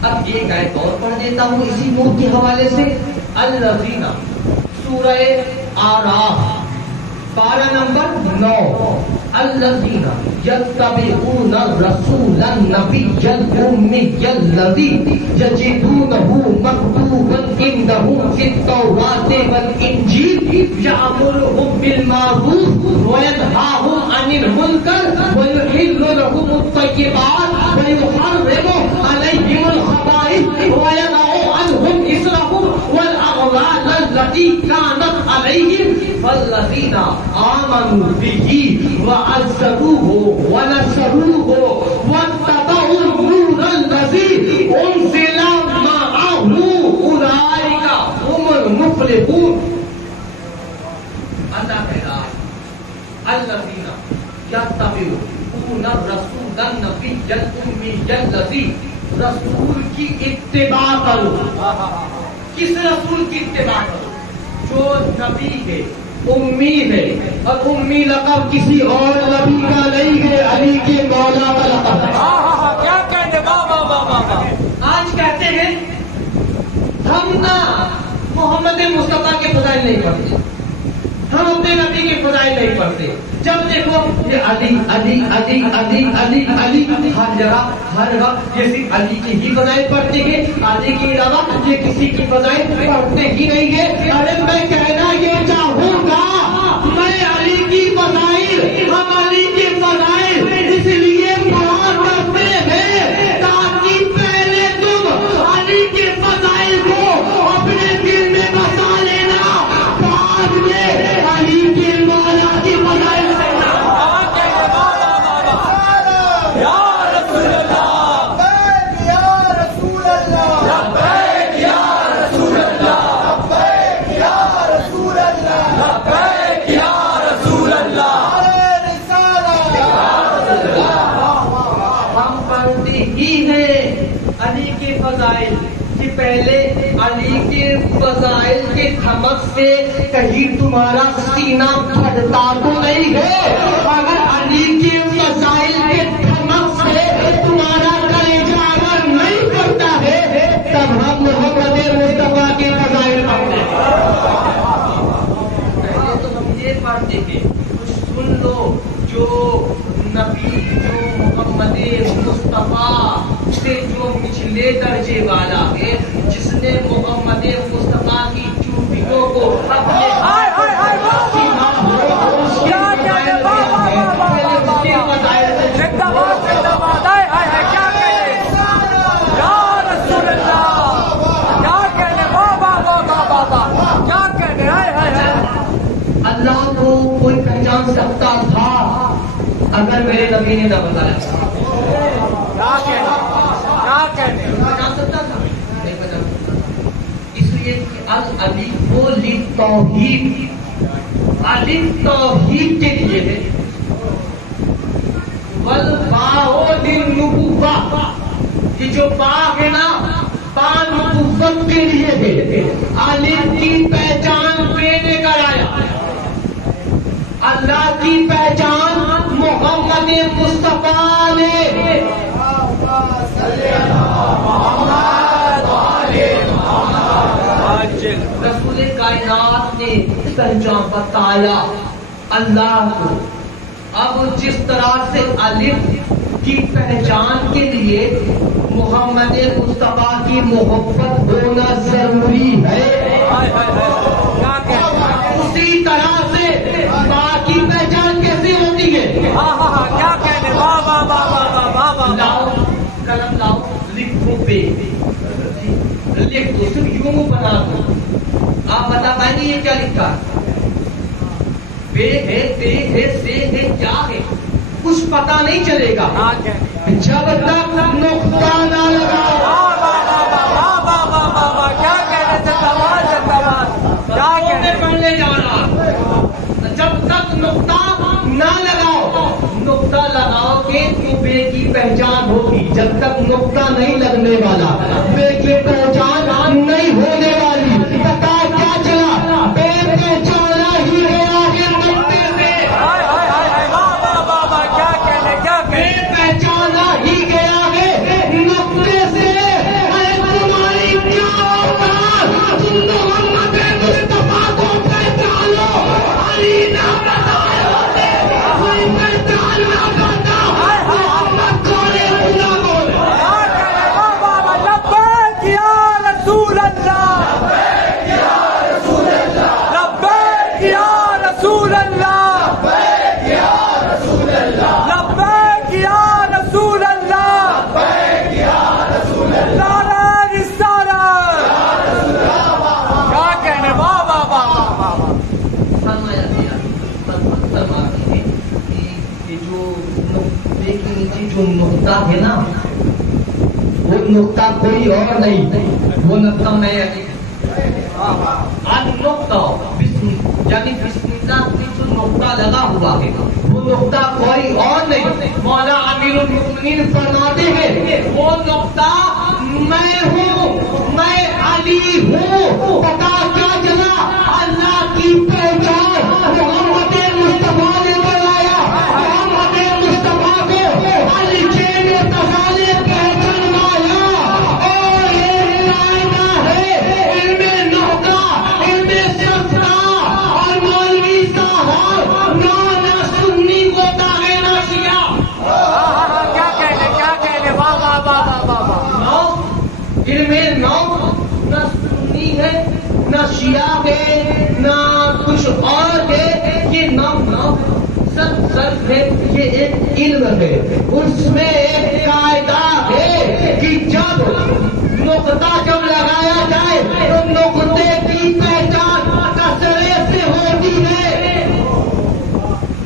اب ایک آیت اور پڑھ دیتا ہوں اسی نور کے حوالے سے۔ الذین، سورہ آراف 12 نمبر 9، الذين يتبعون الرسول النبي الأمي الذي يجدونه مكتوبا عندهم في التوراة والإنجيل يأمرهم بالمعروف وينهاهم عن المنكر ويحل لهم الطيبات ويحرم عليهم الخبائث ويضع عنهم إصرهم والأغلال التي كانت عليهم فالذين آمنوا به وعزروه ونصروه واتبعوا النور الذي أنزل معه أولئك هم المفلحون. اللہ کہہ رہا ہے الذین یتبعون الرسول النبی الأمی الذی، رسول کی اتباع کرو. کس رسول کی اتباع کرو؟ جو نبی ہے، امی ہے، اور امی لقب کسی اور نبی کا نہیں ہے، علی کے مولا کا لقب ہے. کیا کہتے بابا آج کہتے ہیں ہم نہ محمد مصطفیٰ کے فضائل نہیں پڑھتے، ہم اپنے نبی کے فضائل نہیں پڑھتے. جب دیکھو یہ علی علی علی علی علی علی، ہر جگہ یہ صرف علی کی ہی فضائل پڑھتے ہیں، علی کے علاوہ یہ کسی کی فضائل پڑھتے ہی نہیں ہے. ارے میں کہنا یہ چاہوں گا، میں علی کی فضائل، ہم علی کے فضائل اس لیے پڑھا کرتے ہیں تاکہ پہلے تم علی کے فضائل کو اپنے دل میں بسا لینا، بعد میں علی کے مولا کی فضائل علی کے فضائل کہ پہلے علی کے فضائل کے دھمک سے کہیں تمہارا سینہ پھٹتا تو نہیں ہے. اگر علی کے فضائل کے دھمک سے تمہارا کلیجہ اگر نہیں پھٹتا ہے تب ہم محمد مصطفیٰ کے فضائل پڑھتے ہیں. پہلے تو ہم یہ پڑھتے تھے، کچھ سن لو، جو نبی، جو محمد مصطفیٰ سے جو پچھلے درجے والا ہے، جس نے محمد مصطفیٰ کی چوبیوں کو اپنے اللہ کو کوئی پہچان سکتا تھا اگر میرے نبی نے نہ بتایا. پہچان سکتا تھا؟ نہیں پہچان سکتا. اس لیے کہ علی کو علی توحید کے لیے ہے، والباء للنبوہ، یہ جو باء ہے نا، باء نبوت کے لیے ہے. علی کی پہچان پہ نے کرایا، اللہ کی پہچان محمد مصطفیٰ نے. رسول کائنات نے پہچان بتایا اللہ کو. اب جس طرح سے الف کی پہچان کے لیے محمد مصطفیٰ کی محبت ہونا ضروری ہے، اسی طرح سے باقی پہچان کیسے ہوتی ہے؟ کیا کہتے لاؤ قلم، لاؤ، لکھو پہ لکھ دو، صرف یوں بنا دو. آپ بتا پائیں گے یہ کیا لکھا ہے؟ بے ہے، تے ہے، سے ہے، کیا ہے؟ کچھ پتا نہیں چلے گا جب تک نقطہ نہ لگاؤ. کیا کہنے سے پڑھنے جانا، جب تک نقطہ نہ لگاؤ. نقطہ لگاؤ کہ تو بے کی پہچان ہوگی، جب تک نقطہ نہیں لگنے والا بے کی پہچان نہیں ہونے والی. پتا کیا چلا؟ بے پہچانا ہی گیا ہے نقطے سے. بے پہچانا ہی گیا ہے نقطے سے. تمہاری کیا اوقات، تم محمد مصطفیٰ کو پہچانو. علی نہ بتایا کوئی نقطہ کوئی اور نہیں، وہ نقطہ میں نقطہ یعنی بسم اللہ کی جو نقطہ لگا ہوا ہے وہ نقطہ کوئی اور نہیں، مولا امیر المؤمنین فرماتے ہیں وہ نقطہ میں ہوں، میں علی ہوں۔ پتا کیا چلا؟ اللہ کی پہچان محمد مصطفیٰ نے بنایا، محمد مصطفیٰ کو علی نے تسالے پہچانوایا، اور یہ معنی ہے علم نقطہ، علم سستا اور مولوی صاحب نہ سنی کو داغے نہ شیعہ۔ کیا کہنے واہ واہ واہ واہ واہ۔ علم نو نہ سنی ہے نہ شیعہ ہے نہ کچھ اور ہے، یہ نو سب ہے، یہ ایک علم ہے، اس میں ایک قاعدہ ہے کہ جب نقطہ جب لگایا جائے تو نقطے کی پہچان کثرے سے ہوتی ہے۔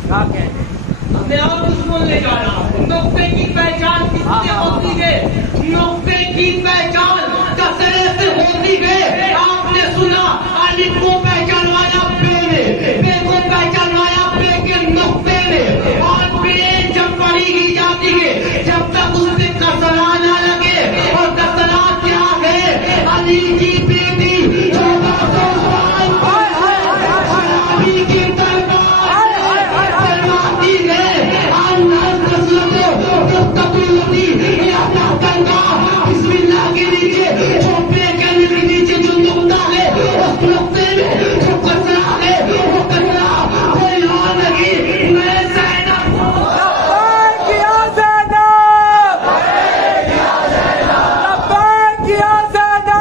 کیا کہنے میں اور کچھ بولنے جا رہا ہوں، نقطے کی پہچان کس سے ہوتی ہے؟ نقطے کی پہچان کثرے سے ہوتی ہے۔ آپ نے سنا الف کو پہچانوایا بے نے، بے کو پہچانوایا بے کے نقطے نے، اور بے جب پڑھی کی جاتی ہے جب تک اس سے کسرہ نہ لگے، اور کسرہ کیا ہے؟ علی کی بیٹی جو شرابی کی دربار فرماتی ہے بسم اللہ کے نیچے جو بیگن کے نیچے جو نقطہ ہے اس نقطے میں جو کسرہ ہے وہ کسرہ کوئی اور نہیں، میں زینب ہوں۔ لبیک یا زینب، لبیک یا زینب،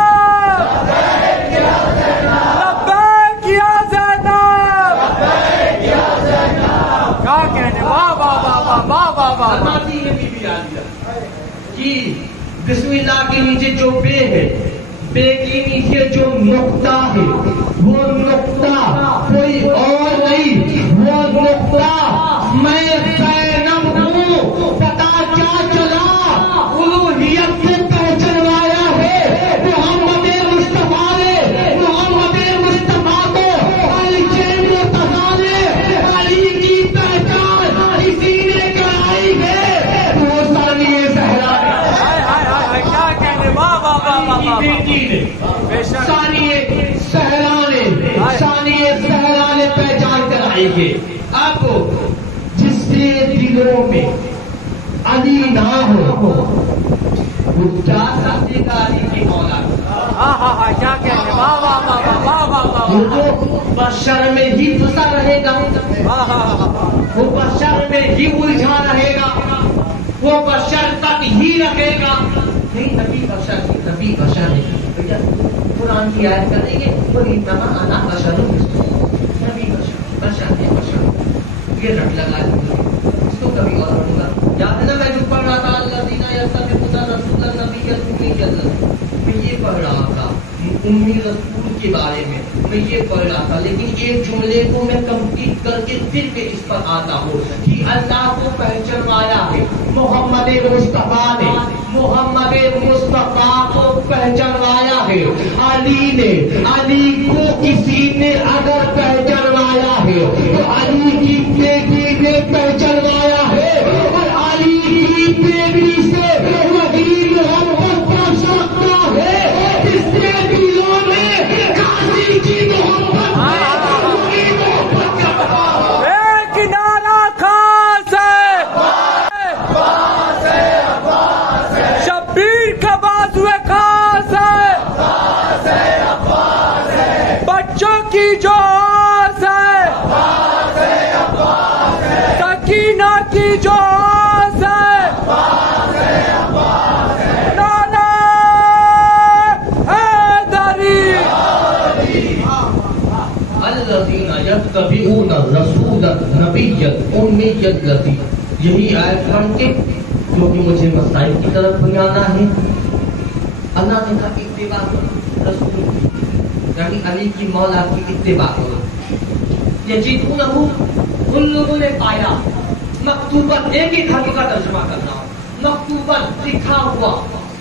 لبیک یا زینب۔ کیا کہنے واہ واہ واہ واہ واہ واہ۔ فرماتی ہے بی بی عالیہ کہ بسم اللہ کے نیچے جو بے ہے، بے کے نیچے جو نقطہ ہے وہ نقطہ کوئی اور نہیں، وہ نقطہ میں زینب ہوں۔ پتا کیا چلا؟ الوہیت سے پہچانوایا ہے محمد مصطفیٰ نے، محمد مصطفیٰ کو علی نے تسالے علی کی پہچان اسی نے کرائی ہے۔ وہ ثانیہ زہرا کیا کہنے واہ واہ واہ واہ واہ۔ بیٹی نے، بے شک ثانیہ زہرا نے پہچان کرائی ہے۔ اب جس کے دلوں میں علی نہ ہو وہ کیا سمجھے گا علی کی مولا؟ کیا کہنے واہ واہ واہ واہ واہ واہ وہ تو بشر میں ہی پھنسا رہے گا، وہ بشر میں ہی الجھا رہے گا، وہ بشر تک ہی رکھے گا۔ نہیں، نبی بشر نہیں۔ قرآن کی آیت کریں گے وہ انما انا بشر مثلکم، نبی بشر ہے، بشر یہ رٹ لگا اس کو کبھی اور پڑھوں گا۔ یاد ہے نا میں جو پڑھ رہا تھا الذین یتبعون الرسول النبی الامی، میں یہ پڑھ رہا تھا امی رسول کے بارے میں یہ پڑھ رہا تھا، لیکن ایک جملے کو میں کمپلیٹ کر کے پھر پہ اس پر آتا ہوں کہ اللہ کو پہچانوایا ہے محمد مصطفیٰ نے، محمد مصطفیٰ کو پہچانوایا ہے علی نے۔ علی کو کسی نے اگر پہچانوایا ہے تو علی کی بیٹی نے پہچانوایا ہے، اور علی کی بیٹی سے وہی محبت پڑ سکتا ہے جس کے دلوں میں قاضی کی محبت ہے، وہی محبت کرتا ہے۔ ایک نعرہ خاص ہے، شبیر کا بازو خاص ہے، بچوں کی جو آس ہے، سکینہ کی جو آس ہے، نانا حیدری۔ الذین یتبعون الرسول النبی الامی الذی، یہی آیت پڑھ کے کیونکہ مجھے مسائل کی طرف بنانا ہے، اللہ نے کہا اتباع رسول کی، یعنی علی کی مولا کی اتباع کرو۔ یجدونہ، ان لوگوں نے پایا مکتوبت، ایک ایک حرف کا ترجمہ کرنا، مکتوبت لکھا ہوا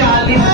40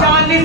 40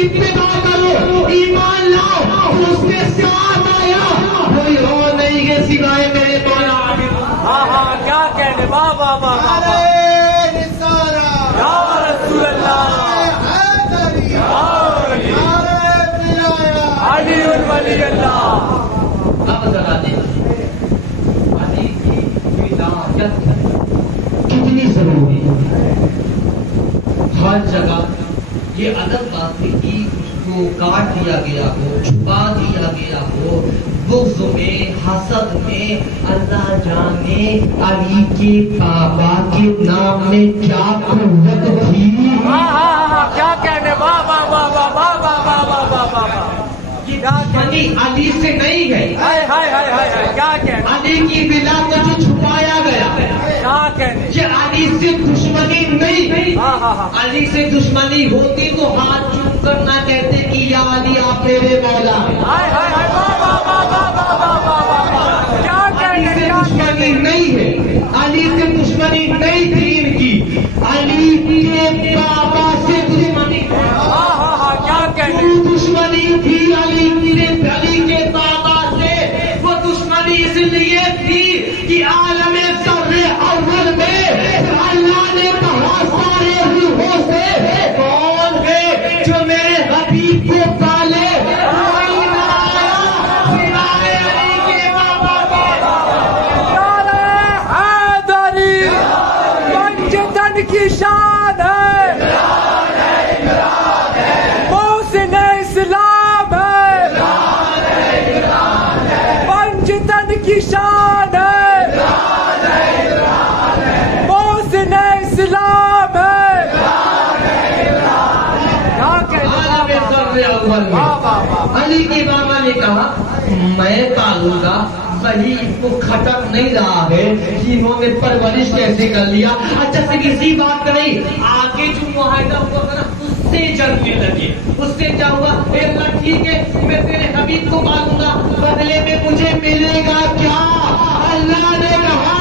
کی اتباع کرو، ایمان لاؤ، اس کے ساتھ آیا کوئی اور نہیں ہے سوائے میرے مولا علی۔ ہاں ہاں کیا کہنے، واہ واہ واہ واہ واہ، یا رسول اللہ، علی ولی اللہ۔ اب ذرا دیکھیں علی کی ولایت کتنی ضروری ہے۔ ہر جگہ یہ الگ بات ہے کہ اس کو کاٹ دیا گیا ہو، چھپا دیا گیا ہو، بغض میں، حسد میں، اللہ جانے علی کے بابا کے نام میں کیا قوت تھی۔ ہاں ہاں ہاں کیا کہنے، واہ واہ واہ واہ واہ واہ واہ واہ واہ واہ واہ، دشمنی علی سے نہیں ہے، ہائے ہائے ہائے ہائے، کیا کہنے، علی کی بلا کو جو چھپایا گیا کیا کہنے، یہ علی سے دشمنی نہیں۔ ہاں ہاں ہاں، علی سے دشمنی ہوتی تو ہاتھ چوم کر نہ کہتے کہ یا علی آپ میرے مولا ہیں۔ ہائے ہائے ہائے، واہ واہ واہ واہ واہ واہ واہ واہ، کیا علی کہنے، سے کیا دشمنی نہیں ہے، علی سے دشمنی نہیں تھی ان کی، علی کے بابا سے دشمنی ہے۔ ہاں ہاں ہاں کیا کہنے، دشمنی تھی علی کے بابا سے، وہ دشمنی اس لیے تھی کہ عالم ذر اول میں اللہ نے کہا سارے روحوں سے کون ہے جو میرے حبیب کو پالے، کوئی نہ آیا سوائے علی کے بابا کے۔ یار حیدری پنجتن کی شان ہے، محسن اسلام ہے، پنجتن کی شان ہے، محسن اسلام ہے، کیا کہنے، عالم ذر اول میں واہ واہ واہ، علی کے بابا نے کہا میں پالوں گا، وہی کو کھٹک نہیں رہا ہے کہ انہوں نے پرورش کیسے کر لیا۔ اچھا سے کسی بات کا نہیں، آگے جو معاہدہ ہوا تھا نا اس سے جلنے لگے، اس سے کیا ہوا، اے اللہ ٹھیک ہے میں تیرے حبیب کو پالوں گا، بدلے میں مجھے ملے گا کیا؟ اللہ نے کہا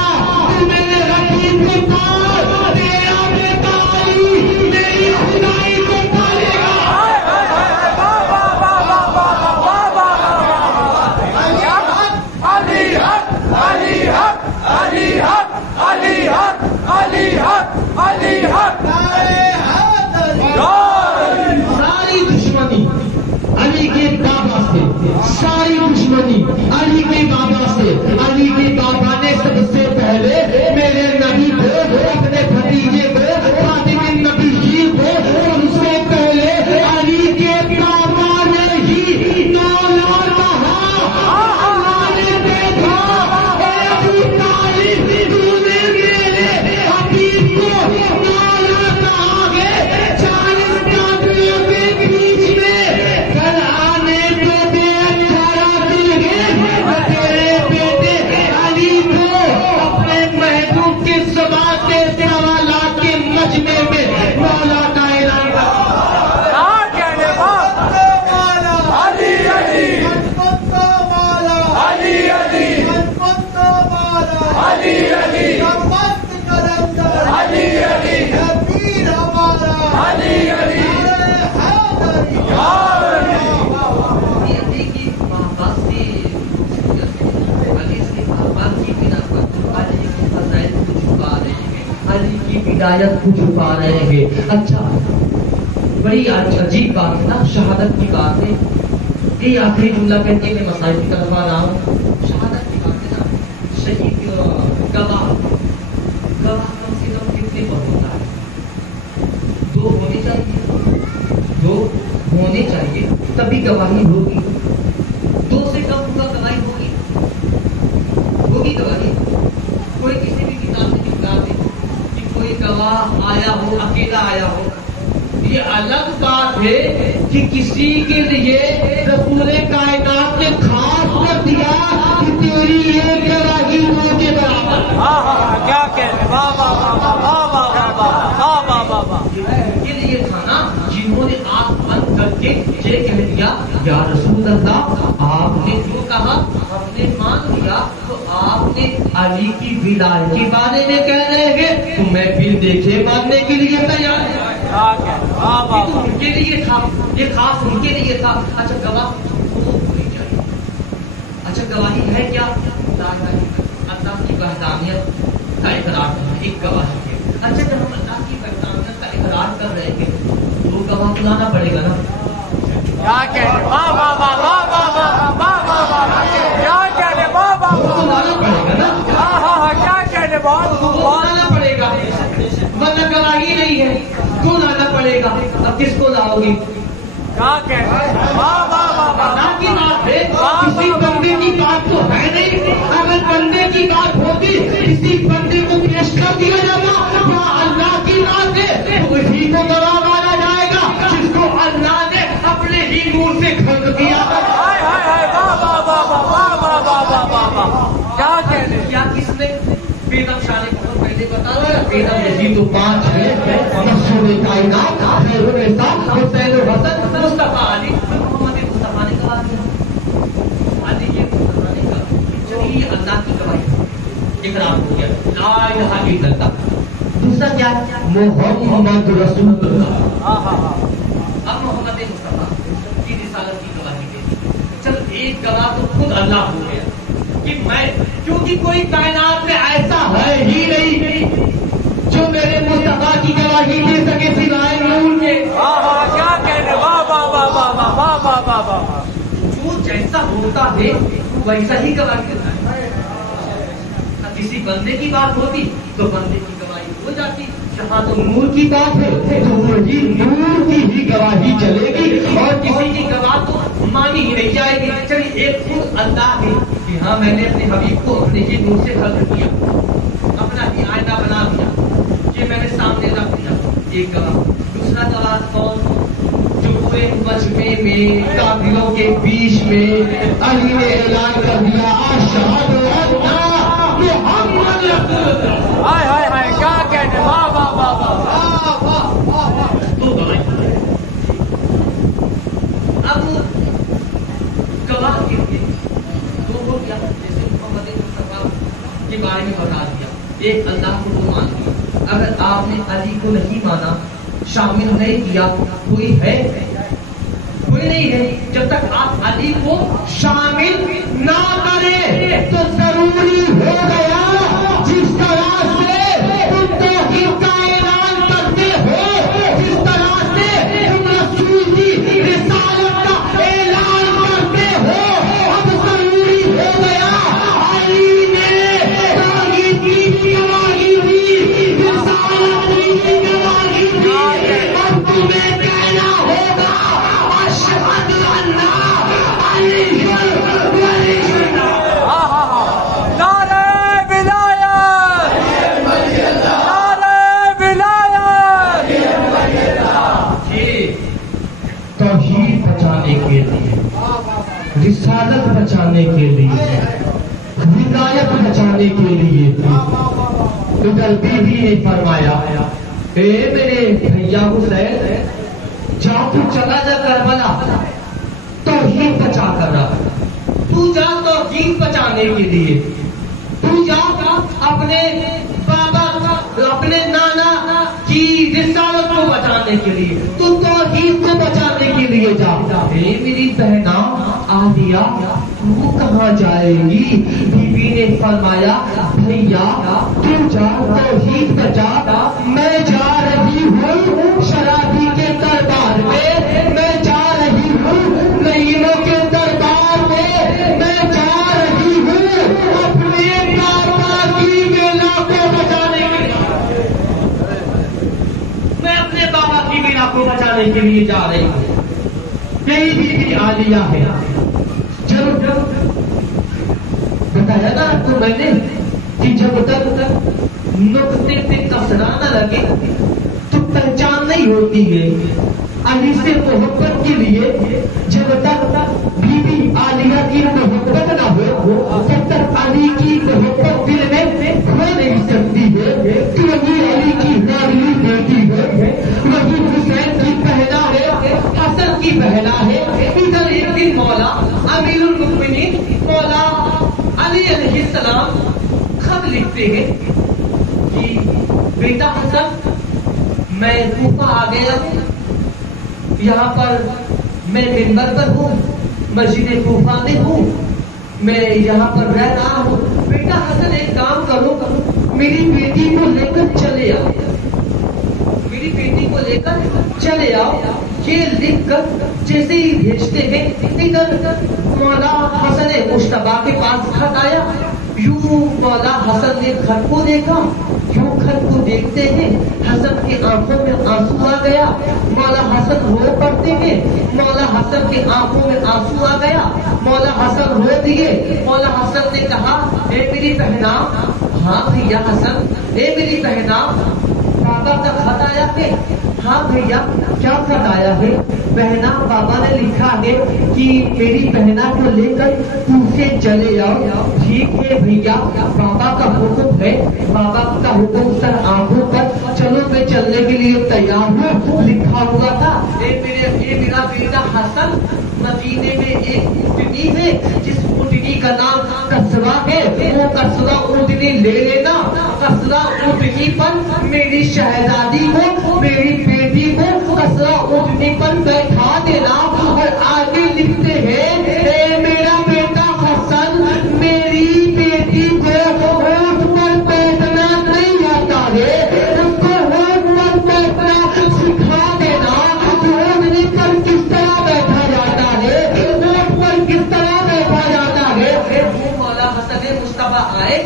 تو میرے حبیب کو پال، تیرا بیٹا علی میری خدائی کو پالے گا۔ ہائے ہائے ہائے، واہ واہ واہ واہ واہ واہ واہ واہ، علی حق علی حق علی حق علی حق علی حق علی حق، ساری دشمنی علی کے بابا سے، ساری دشمنی علی کے بابا سے، علی کے بابا نے سب سے پہلے میرے نبی کو، اپنے بھتیجے کو، خاتم النبیین کو، اور اس سے پہلے علی کے بابا نے ہی نالا کہا، اللہ نے دیکھا اے ابو طالب تو نے میرے حبیب کو نالا کہا ہے، 40 قاتلوں کے بیچ میں کل آنے تو بے 18 دن ہے، تیرے بیٹے علی کو اپنے محبوب کے سبات کے سوالات کے مجمع میں مولا کا اعلان کر۔ کیا کہنے، واہ، علی علی علی علی علی علی علی علی علی علی، علی کی بابا سے علی سے بابا کی بنا پر علی کی فضائل کو چھپا رہے ہیں، علی کی ہدایت کو چھپا رہے ہیں۔ اچھا بڑی عجیب بات ہے نا، شہادت کی بات ہے، یہ آخری جملہ کہہ کے میں مسائل کی طرف آ رہا ہوں۔ شہادت کی بات ہے نا، شہید گواہ کم سے کم کتنے پر ہوتا ہے؟ 2 ہونے چاہیے، 2 ہونے چاہیے تبھی گواہی ہوگی، 2 سے کم ہوگا گواہی ہوگی گواہی۔ کوئی کسی بھی کتاب سے نکلا دے کہ کوئی گواہ آیا ہو، اکیلا آیا ہو، یہ الگ بات ہے کہ کسی کے لیے رسول کائنات نے خاص کر دیا کہ تیری یہ گواہی ہو کے برابر۔ ہاں ہاں ہاں کیا کہنے، واہ واہ واہ واہ واہ واہ واہ واہ واہ واہ واہ، ان کے لیے تھا نا جنہوں نے آنکھ بند کر کے یہ کہہ دیا یا رسول اللہ آپ نے جو کہا ہم نے مان لیا، تو آپ نے علی کی ولایت کے بارے میں کہہ رہے ہیں تو میں پھر دیکھے ماننے کے لیے تیار ہوں۔ ان کے لیے تھا، یہ خاص ان کے لیے تھا. اچھا گواہ ہونی چاہیے. اچھا گواہی ہے کیا؟ اللہ کی وحدانیت کا اقرار کرنا ایک گواہی ہے. اچھا جب ہم اللہ کی وحدانیت کا اقرار کر رہے ہیں تو گواہ بلانا پڑے گا نا. کیا کہنے واہ واہ واہ واہ واہ واہ واہ واہ واہ، کیا کہنے واہ واہ واہ، بلانا پڑے گا نا. ہاں ہاں ہاں، کیا کہنے بہت لانا پڑے گا ورنہ گواہی نہیں ہے. تو لانا پڑے گا. اب کس کو لاؤ گی؟ کیا کہنے واہ واہ واہ واہ. اللہ کی بات ہے، کسی بندے کی بات تو ہے نہیں. اگر بندے کی بات ہوتی کسی بندے کو پیش کر دیا جاتا. وہاں اللہ کی بات ہے تو اسی کو گواہ مانا جائے گا جس کو اللہ نے اپنے ہی نور سے خلق کیا. ہائے ہائے ہائے، واہ واہ واہ واہ واہ واہ واہ واہ واہ، کیا کہنے. کیا کس نے بیدم شاہ نے بہت پہلے بتا دیا. بیدم یہی تو 5 ہے: رسول کائنات، خیر النساء، حسین و حسن، مصطفیٰ علی. محمد مصطفیٰ نے کہا علی کے مصطفیٰ نے کہا. چلیے اللہ کی گواہی اقرار ہو گیا لا الہ الا اللہ. دوسرا کیا؟ محمد رسول اللہ. ہاں ہاں ہاں، اب محمد مصطفیٰ کی رسالت کی گواہی دے. چل ایک گواہ تو خود اللہ ہو گیا کہ میں، کیونکہ کوئی کائنات میں ایسا ہے ہی نہیں جو میرے مصطفیٰ کی گواہی دے سکے سوائے نور کے. ہاں ہاں، کیا کہنے واہ واہ واہ واہ واہ واہ واہ واہ واہ. جو جیسا ہوتا ہے ویسا ہی گواہی دیتا ہے. کسی بندے کی بات ہوتی تو بندے کی گواہی ہو جاتی. جہاں تو نور کی بات ہے تو وہی نور کی ہی گواہی چلے گی اور کسی کی گواہ تو مانی ہی نہیں جائے گی. چلیے ایک خود اللہ ہے کہ ہاں میں نے اپنے حبیب کو اپنے ہی نور سے خلق کیا، اپنا ہی آئینہ بنا دیا، یہ میں نے سامنے رکھ دیا. ایک گواہ. دوسرا گواہ کون؟ جو پورے مجمع میں کافروں کے بیچ میں علی نے اعلان کر دیا اشہد ان محمد رسول اللہ. ہائے ہائے ہائے، کیا کہنے واہ واہ واہ واہ. تو گواہی. اب گواہ کے لیے دو ہو گیا. جیسے محمد مصطفیٰ کے بارے میں بتا دیا، ایک اللہ کو وہ مان لیا. اگر آپ نے علی کو نہیں مانا، شامل نہیں کیا، کوئی ہے؟ کوئی نہیں ہے. جب تک آپ علی کو شامل نہ کریں تو ضروری ہو گیا جس طرح سے تم توحید کا اعلان کرتے ہو، جس طرح سے تم رسول کی رسالت کا اعلان کرتے ہو، اب ضروری ہو گیا علی نے توحید کی گواہی دی، رسالت کی گواہی دی. اب تمہیں کہنا ہوگا اشہد ان علی ولی اللہ. ہاں ہاں ہاں، نعرہ ولایت، نعرہ ولایت. یہ توحید بچانے کے لیے، رسالت بچانے کے لیے، ہدایت بچانے کے لیے. ادھر بی بی نے فرمایا اے میرے بھیا حسین، جا تو چلا جا کربلا، توحید بچا کر رہا. تو جا توحید بچانے کے لیے، تو جا اپنے بابا اپنے نانا کی رسالت کو بچانے کے لیے، تو توحید کو بچانے کے لیے جا. اے میری بہنا عالیہ، تو کہاں جائے گی؟ بی بی نے فرمایا بھیا تو جا توحید بچا، میں جا رہی ہوں شرابی کے دربار میں، میں جا رہی ہوں نعیموں کے دربار میں، میں جا رہی ہوں اپنے بابا کی میلا کو بچانے کے لیے، میں اپنے بابا کی میلا کو بچانے کے لیے جا رہی ہوں. یہی بی عالیہ ہے. چلو بتایا نا آپ کو میں نے کہ جب تک نقطے پہ کسرا نہ لگے تو پہچان نہیں ہوتی ہے. علی سے محبت کے لیے جب تک بی بی عالیہ کی محبت نہ ہو تب تک علی کی محبت دل میں ہو نہیں سکتی ہے. کہ وہی علی کی لاڈلی بیٹی ہے، وہی حسین کی بہنا ہے، حسن کی بہنا ہے. ادھر ایک دن مولا امیر المؤمنین مولا علی علیہ السلام خط لکھتے ہیں کہ بیٹا حسن میں کوفہ آ گیا ہوں، یہاں پر میں منبر پر ہوں، مسجد کوفہ میں ہوں، میں یہاں پر رہ رہا ہوں۔ بیٹا حسن ایک کام کرو، میری بیٹی کو لے کر چلے آؤ، میری بیٹی کو لے کر چلے آؤ۔ یہ لکھ کر جیسے ہی بھیجتے ہیں ادھر مولا حسن مشتبہ کے پاس خط آیا۔ یوں مولا حسن نے خط کو دیکھا، یوں خط کو دیکھتے ہیں حسن کی آنکھوں میں آنسو آ گیا۔ مولا حسن رو پڑتے ہیں، مولا حسن کی آنکھوں میں آنسو آ گیا، مولا حسن رو دیے۔ مولا حسن نے کہا اے میری بہنا، ہاں بھیا حسن، اے میری بہنا بابا کا خط آیا ہے۔ ہاں بھیا کیا خط آیا ہے؟ بہنا بابا نے لکھا ہے کہ میری بہنا کو لے کر کوفے چلے آؤ۔ ٹھیک ہے بھیا، بابا کا حکم ہے، بابا کا حکم سر آنکھوں پر، چلو میں چلنے کے لیے تیار ہوں۔ لکھا ہوا تھا اے میرا بیٹا حسن، مدینے میں ایک اونٹنی ہے جس اونٹنی کا نام کسرا ہے، وہ کسرا اونٹنی لے لینا۔ کسرا اونٹنی پر میری شہزادی کو، میری بیٹی کو کسرا اونٹنی پر بیٹھا دینا۔ اور آگے لکھتے ہیں اے میرا بیٹا حسن، میری بیٹی کو اونٹ پر بیٹھنا نہیں آتا ہے، اس کو اونٹ پر بیٹھنا سکھا دینا۔ اونٹنی پر کس طرح بیٹھا جاتا ہے، اونٹ پر کس طرح بیٹھا جاتا ہے۔ وہ مولا حسن مصطفیٰ آئے،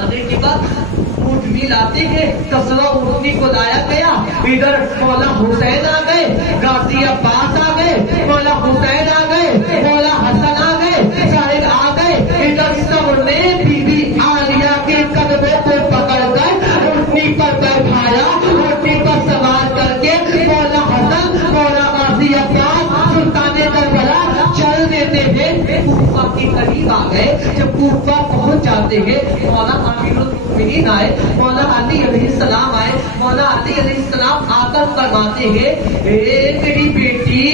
آنے کے بعد اونٹنی لاتے ہیں، کسرا اونٹنی کو لایا گیا۔ ادھر مولا حسین آ گئے، غازی عباس آ گئے، مولا حسین آ گئے، مولا حسن آ گئے، صاحب آ گئے۔ ادھر سب نے بی بی عالیہ کے قدموں کو پکڑ کر اونٹنی پر بیٹھایا، اونٹنی پر سوار کر کے مولا حسن، مولا غازی عباس سلطان کربلا چل دیتے ہیں۔ کوفہ کے قریب آ گئے، جب کوفہ پہنچ جاتے ہیں مولا امیر المؤمنین آئے، مولا علی علیہ السلام آئے۔ مولا علی علیہ السلام آ کر فرماتے ہیں اے میری بیٹی،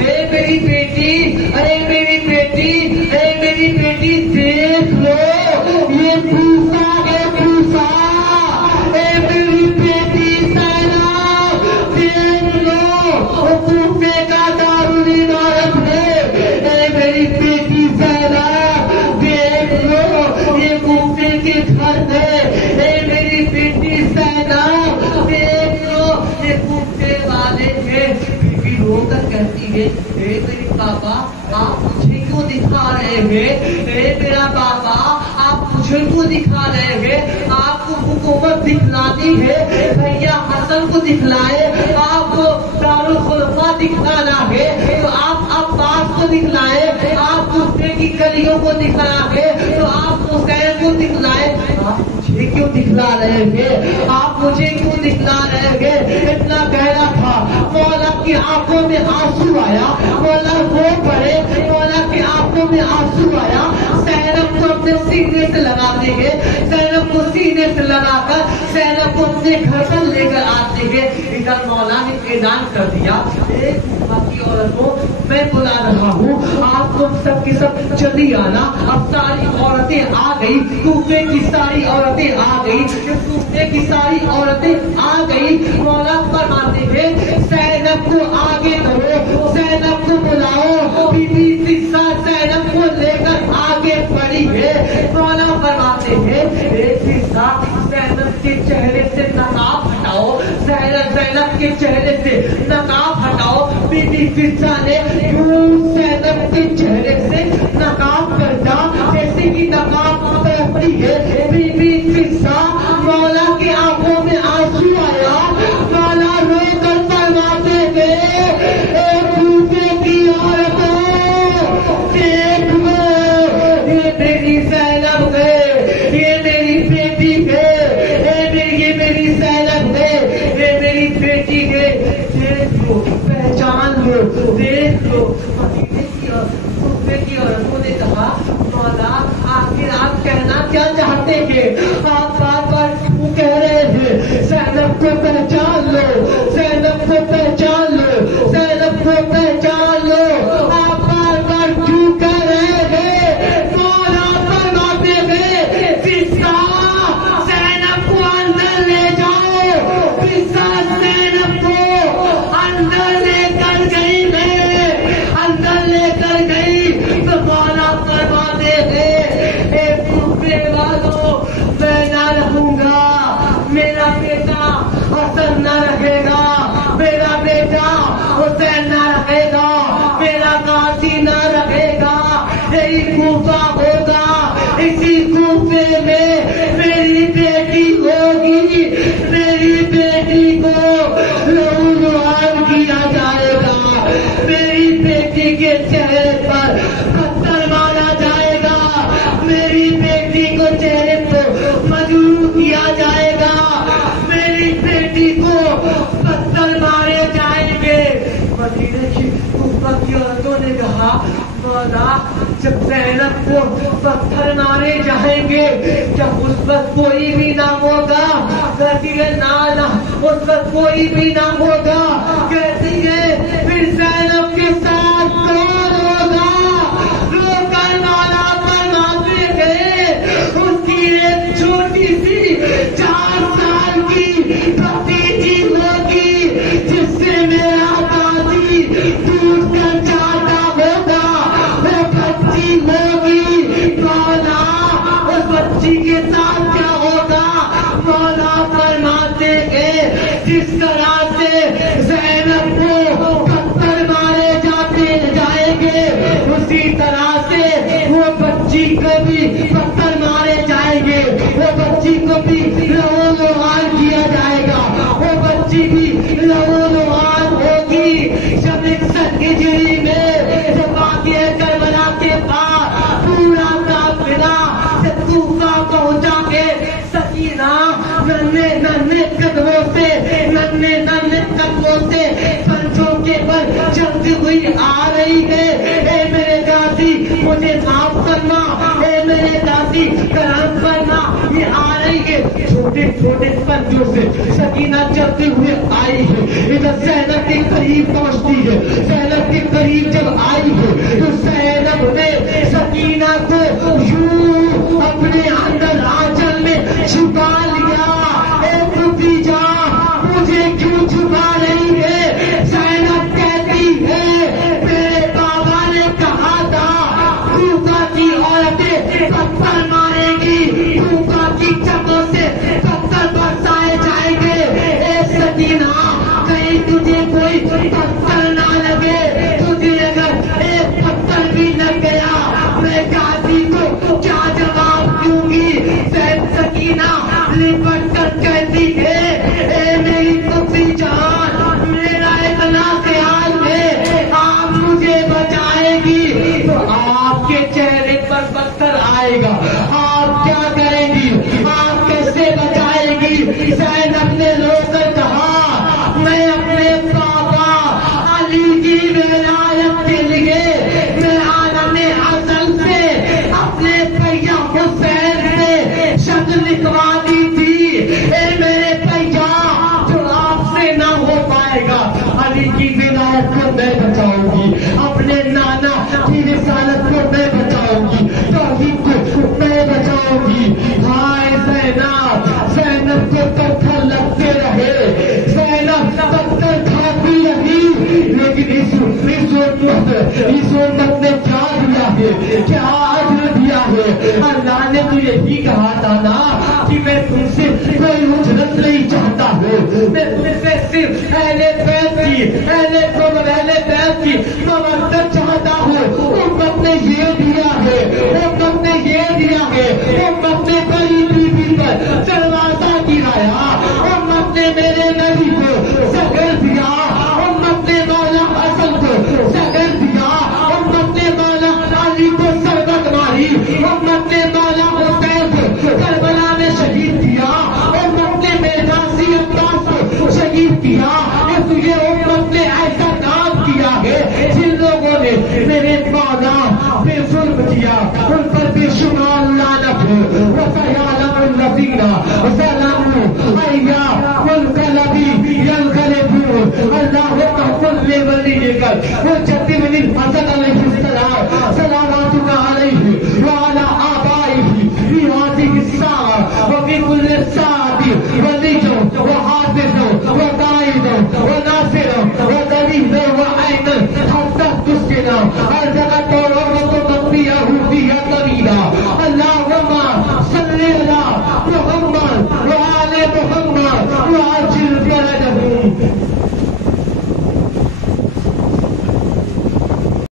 اے میری بیٹی، اے میری بیٹی، اے میری بیٹی، دیکھ لو یہ کوفہ ہے، کوفہ، اے میری بیٹی زینب، دیکھ لو کوفے کا دارالعمارت ہے، اے میری بیٹی زینب، دیکھ لو یہ کوفے کے گھر ہے، اے میری بیٹی زینب، دیکھ لو یہ کوفے والے ہیں۔ بیٹی رو کر کہتی ہے اے میرے بابا آپ مجھے کیوں دکھا رہے ہیں، اے میرا بابا آپ مجھے کیوں دکھا رہے ہیں، آپ کو حکومت دکھلانی ہے، بھیا حسن کو دکھلائے، آپ کو دارالخلفاء دکھلانا ہے تو آپ عباس کو دکھلائے، آپ کوفے کی گلیوں کو دکھلانا ہے تو آپ حسین کو دکھلائے، آپ مجھے کیوں دکھلا رہے ہیں، آپ مجھے کیوں دکھلا رہے ہیں۔ اتنا کہنا تھا، مولا کی آنکھوں میں آنسو آیا، مولا رو پڑے، مولا کی آنکھوں میں آنسو آیا۔ زینب کو اپنے سینے سے لگاتے ہیں، زینب کو سینے سے لگا کر زینب کو اپنے گھر پر لے کر آتے ہیں۔ ادھر مولا نے اعلان کر دیا ایک کوفہ کی عورتوں میں بلا رہا ہوں، آپ تم سب کے سب جلدی آنا۔ اب ساری عورتیں آ گئی، کوفے کی ساری عورتیں آ گئی، کوفے کی ساری عورتیں آ گئی۔ مولا فرماتے ہیں زینب کو آگے کرو، زینب کو بلاؤ، بی بی فضہ زینب کو لے کر آگے بڑھی ہے۔ مولا فرماتے ہیں اے فضہ زینب کے چہرے سے نقاب ہٹاؤ، زینب کے چہرے سے نقاب ہٹاؤ۔ بی بی فضہ نے یوں زینب کے چہرے سے نقاب کرتا جیسے کہ نقاب پہنتی ہے۔ بی بی فضہ مولا کی آنکھوں میں آنسو آیا، مولا رو کر فرماتے ہیں اے کوفے کی عورتوں دیکھ لو یہ میری زینب ہے، یہ میری بیٹی ہے، یہ میری زینب ہے، یہ میری بیٹی ہے، دیکھ لو پہچان لو، دیکھ لو۔ کوفے کی عورتوں نے کہا مولا آخر آپ کہنا کیا چاہتے ہیں، آپ بار بار کیوں کہہ رہے ہیں زینب کو پہچان لو، زینب کو پہچان لو، زینب کو پہچان لو، آپ بار بار کیوں کہہ رہے ہیں۔ مولا فرماتے ہیں فضہ زینب کو اندر لے جاؤ، فضہ مولا جب زینب کو پتھر مارے جائیں گے جب اس وقت کوئی بھی نہ ہوگا کہتی ہے نانا اس وقت کوئی بھی نہ ہوگا کہتی ہے پھر زینب کے ساتھ کون ہوگا رو کر نانا فرماتے گئے اس کی ایک چھوٹی سی 4 سال کی بھتیجی ہوگی جس سے میرا دادی دودھ کر جاتا ہوگا وہ بچی ہوگی مولا اس بچی کے ساتھ کیا ہوگا مولا فرماتے گئے جس طرح سے زینب کو پتھر مارے جائیں گے اسی طرح سے وہ بچی کو بھی پتھر مارے جائیں گے وہ بچی کو بھی لہو لہان کیا جائے گا وہ بچی بھی لہو لہان ہوگی جب 61 ہجری میں جب واقعہ کربلا کے بعد پورا قافلہ جب کوفہ پہنچا کے سکینہ ننھے قدموں سے پنجوں کے بل چلتی ہوئی آ رہی ہے اے میرے دادی مجھے معاف کرنا اے میرے دادی کرم کرنا یہ آ رہی ہے چھوٹے چھوٹے پنجوں سے سکینہ چلتے ہوئے آئی ہے ادھر زینب کے قریب پہنچتی ہے زینب کے قریب جب آئی ہے تو زینب نے سکینہ کو یوں اپنے اندر آنچل میں چھپا لیا اے بھتیجا مجھے کیوں چھپا رہی ہے زینب کہتی ہے میرے بابا نے کہا تھا کوفہ کی عورتیں پتھر ماریں گی کوفہ کی چھتوں سے پتھر برسائے جائیں گے اے سکینہ کہیں تجھے کوئی پتھر نہ لگے تجھے اگر ایک پتھر بھی لگ گیا میں دادی کو کیا جواب دوں گی سکینہ لپٹ کر کہتی ہے اے میری پھوپھی جان میرا اتنا خیال ہے آپ مجھے بچائے گی تو آپ کے چہرے پر پتھر آئے گا آپ کیا کریں گی آپ کیسے بچائے گی زینب نے رو کر کہا میں اپنے پاپا علی کی ولایت کے لیے میں عالم ازل سے اپنے بھیا حسین سے شرط لکھوا دی تھی اے میرے بھیا جو آپ سے نہ ہو پائے گا علی کی ولایت کو میں بچاؤں گی اپنے نانا کی رسالت کو میں بچاؤں گی توحید کو میں بچاؤں گی ہائے زینب کو پتھر لگتے رہے زینب پتھر کھاتی رہی لیکن اس امت نے کیا دیا ہے کیا اجر دیا ہے اللہ نے تو یہی کہا تھا نا کہ میں تم سے کوئی اجرت نہیں چاہتا ہوں میں تم سے صرف اہل بیت کی مودت چاہتا ہوں امت نے یہ دیا ہے امت نے یہ دیا ہے امت نے بڑی بیوی پر دروازہ گرایا امت نے میرے نبی کو زہر دیا امت نے مولا حسن کو زہر دیا امت نے مولا علی کو سربت ماری امت نے مولا حسین کو کربلا میں شہید کیا امت نے میرغازی عباس کو شہید کیا اس لیے امت نے ایسا کام کیا ہے جن لوگوں نے میرے مولا پہ ظلم کیا ان پر بے شمار لعنت ہو وسيعلم الذين ظلموا أي منقلب ينقلبون اللهم اغفر لوليك حجة بن الحسن عليه السلام صلواتك عليه وعلى آبائه في هذه الساعة وفي كل ساعة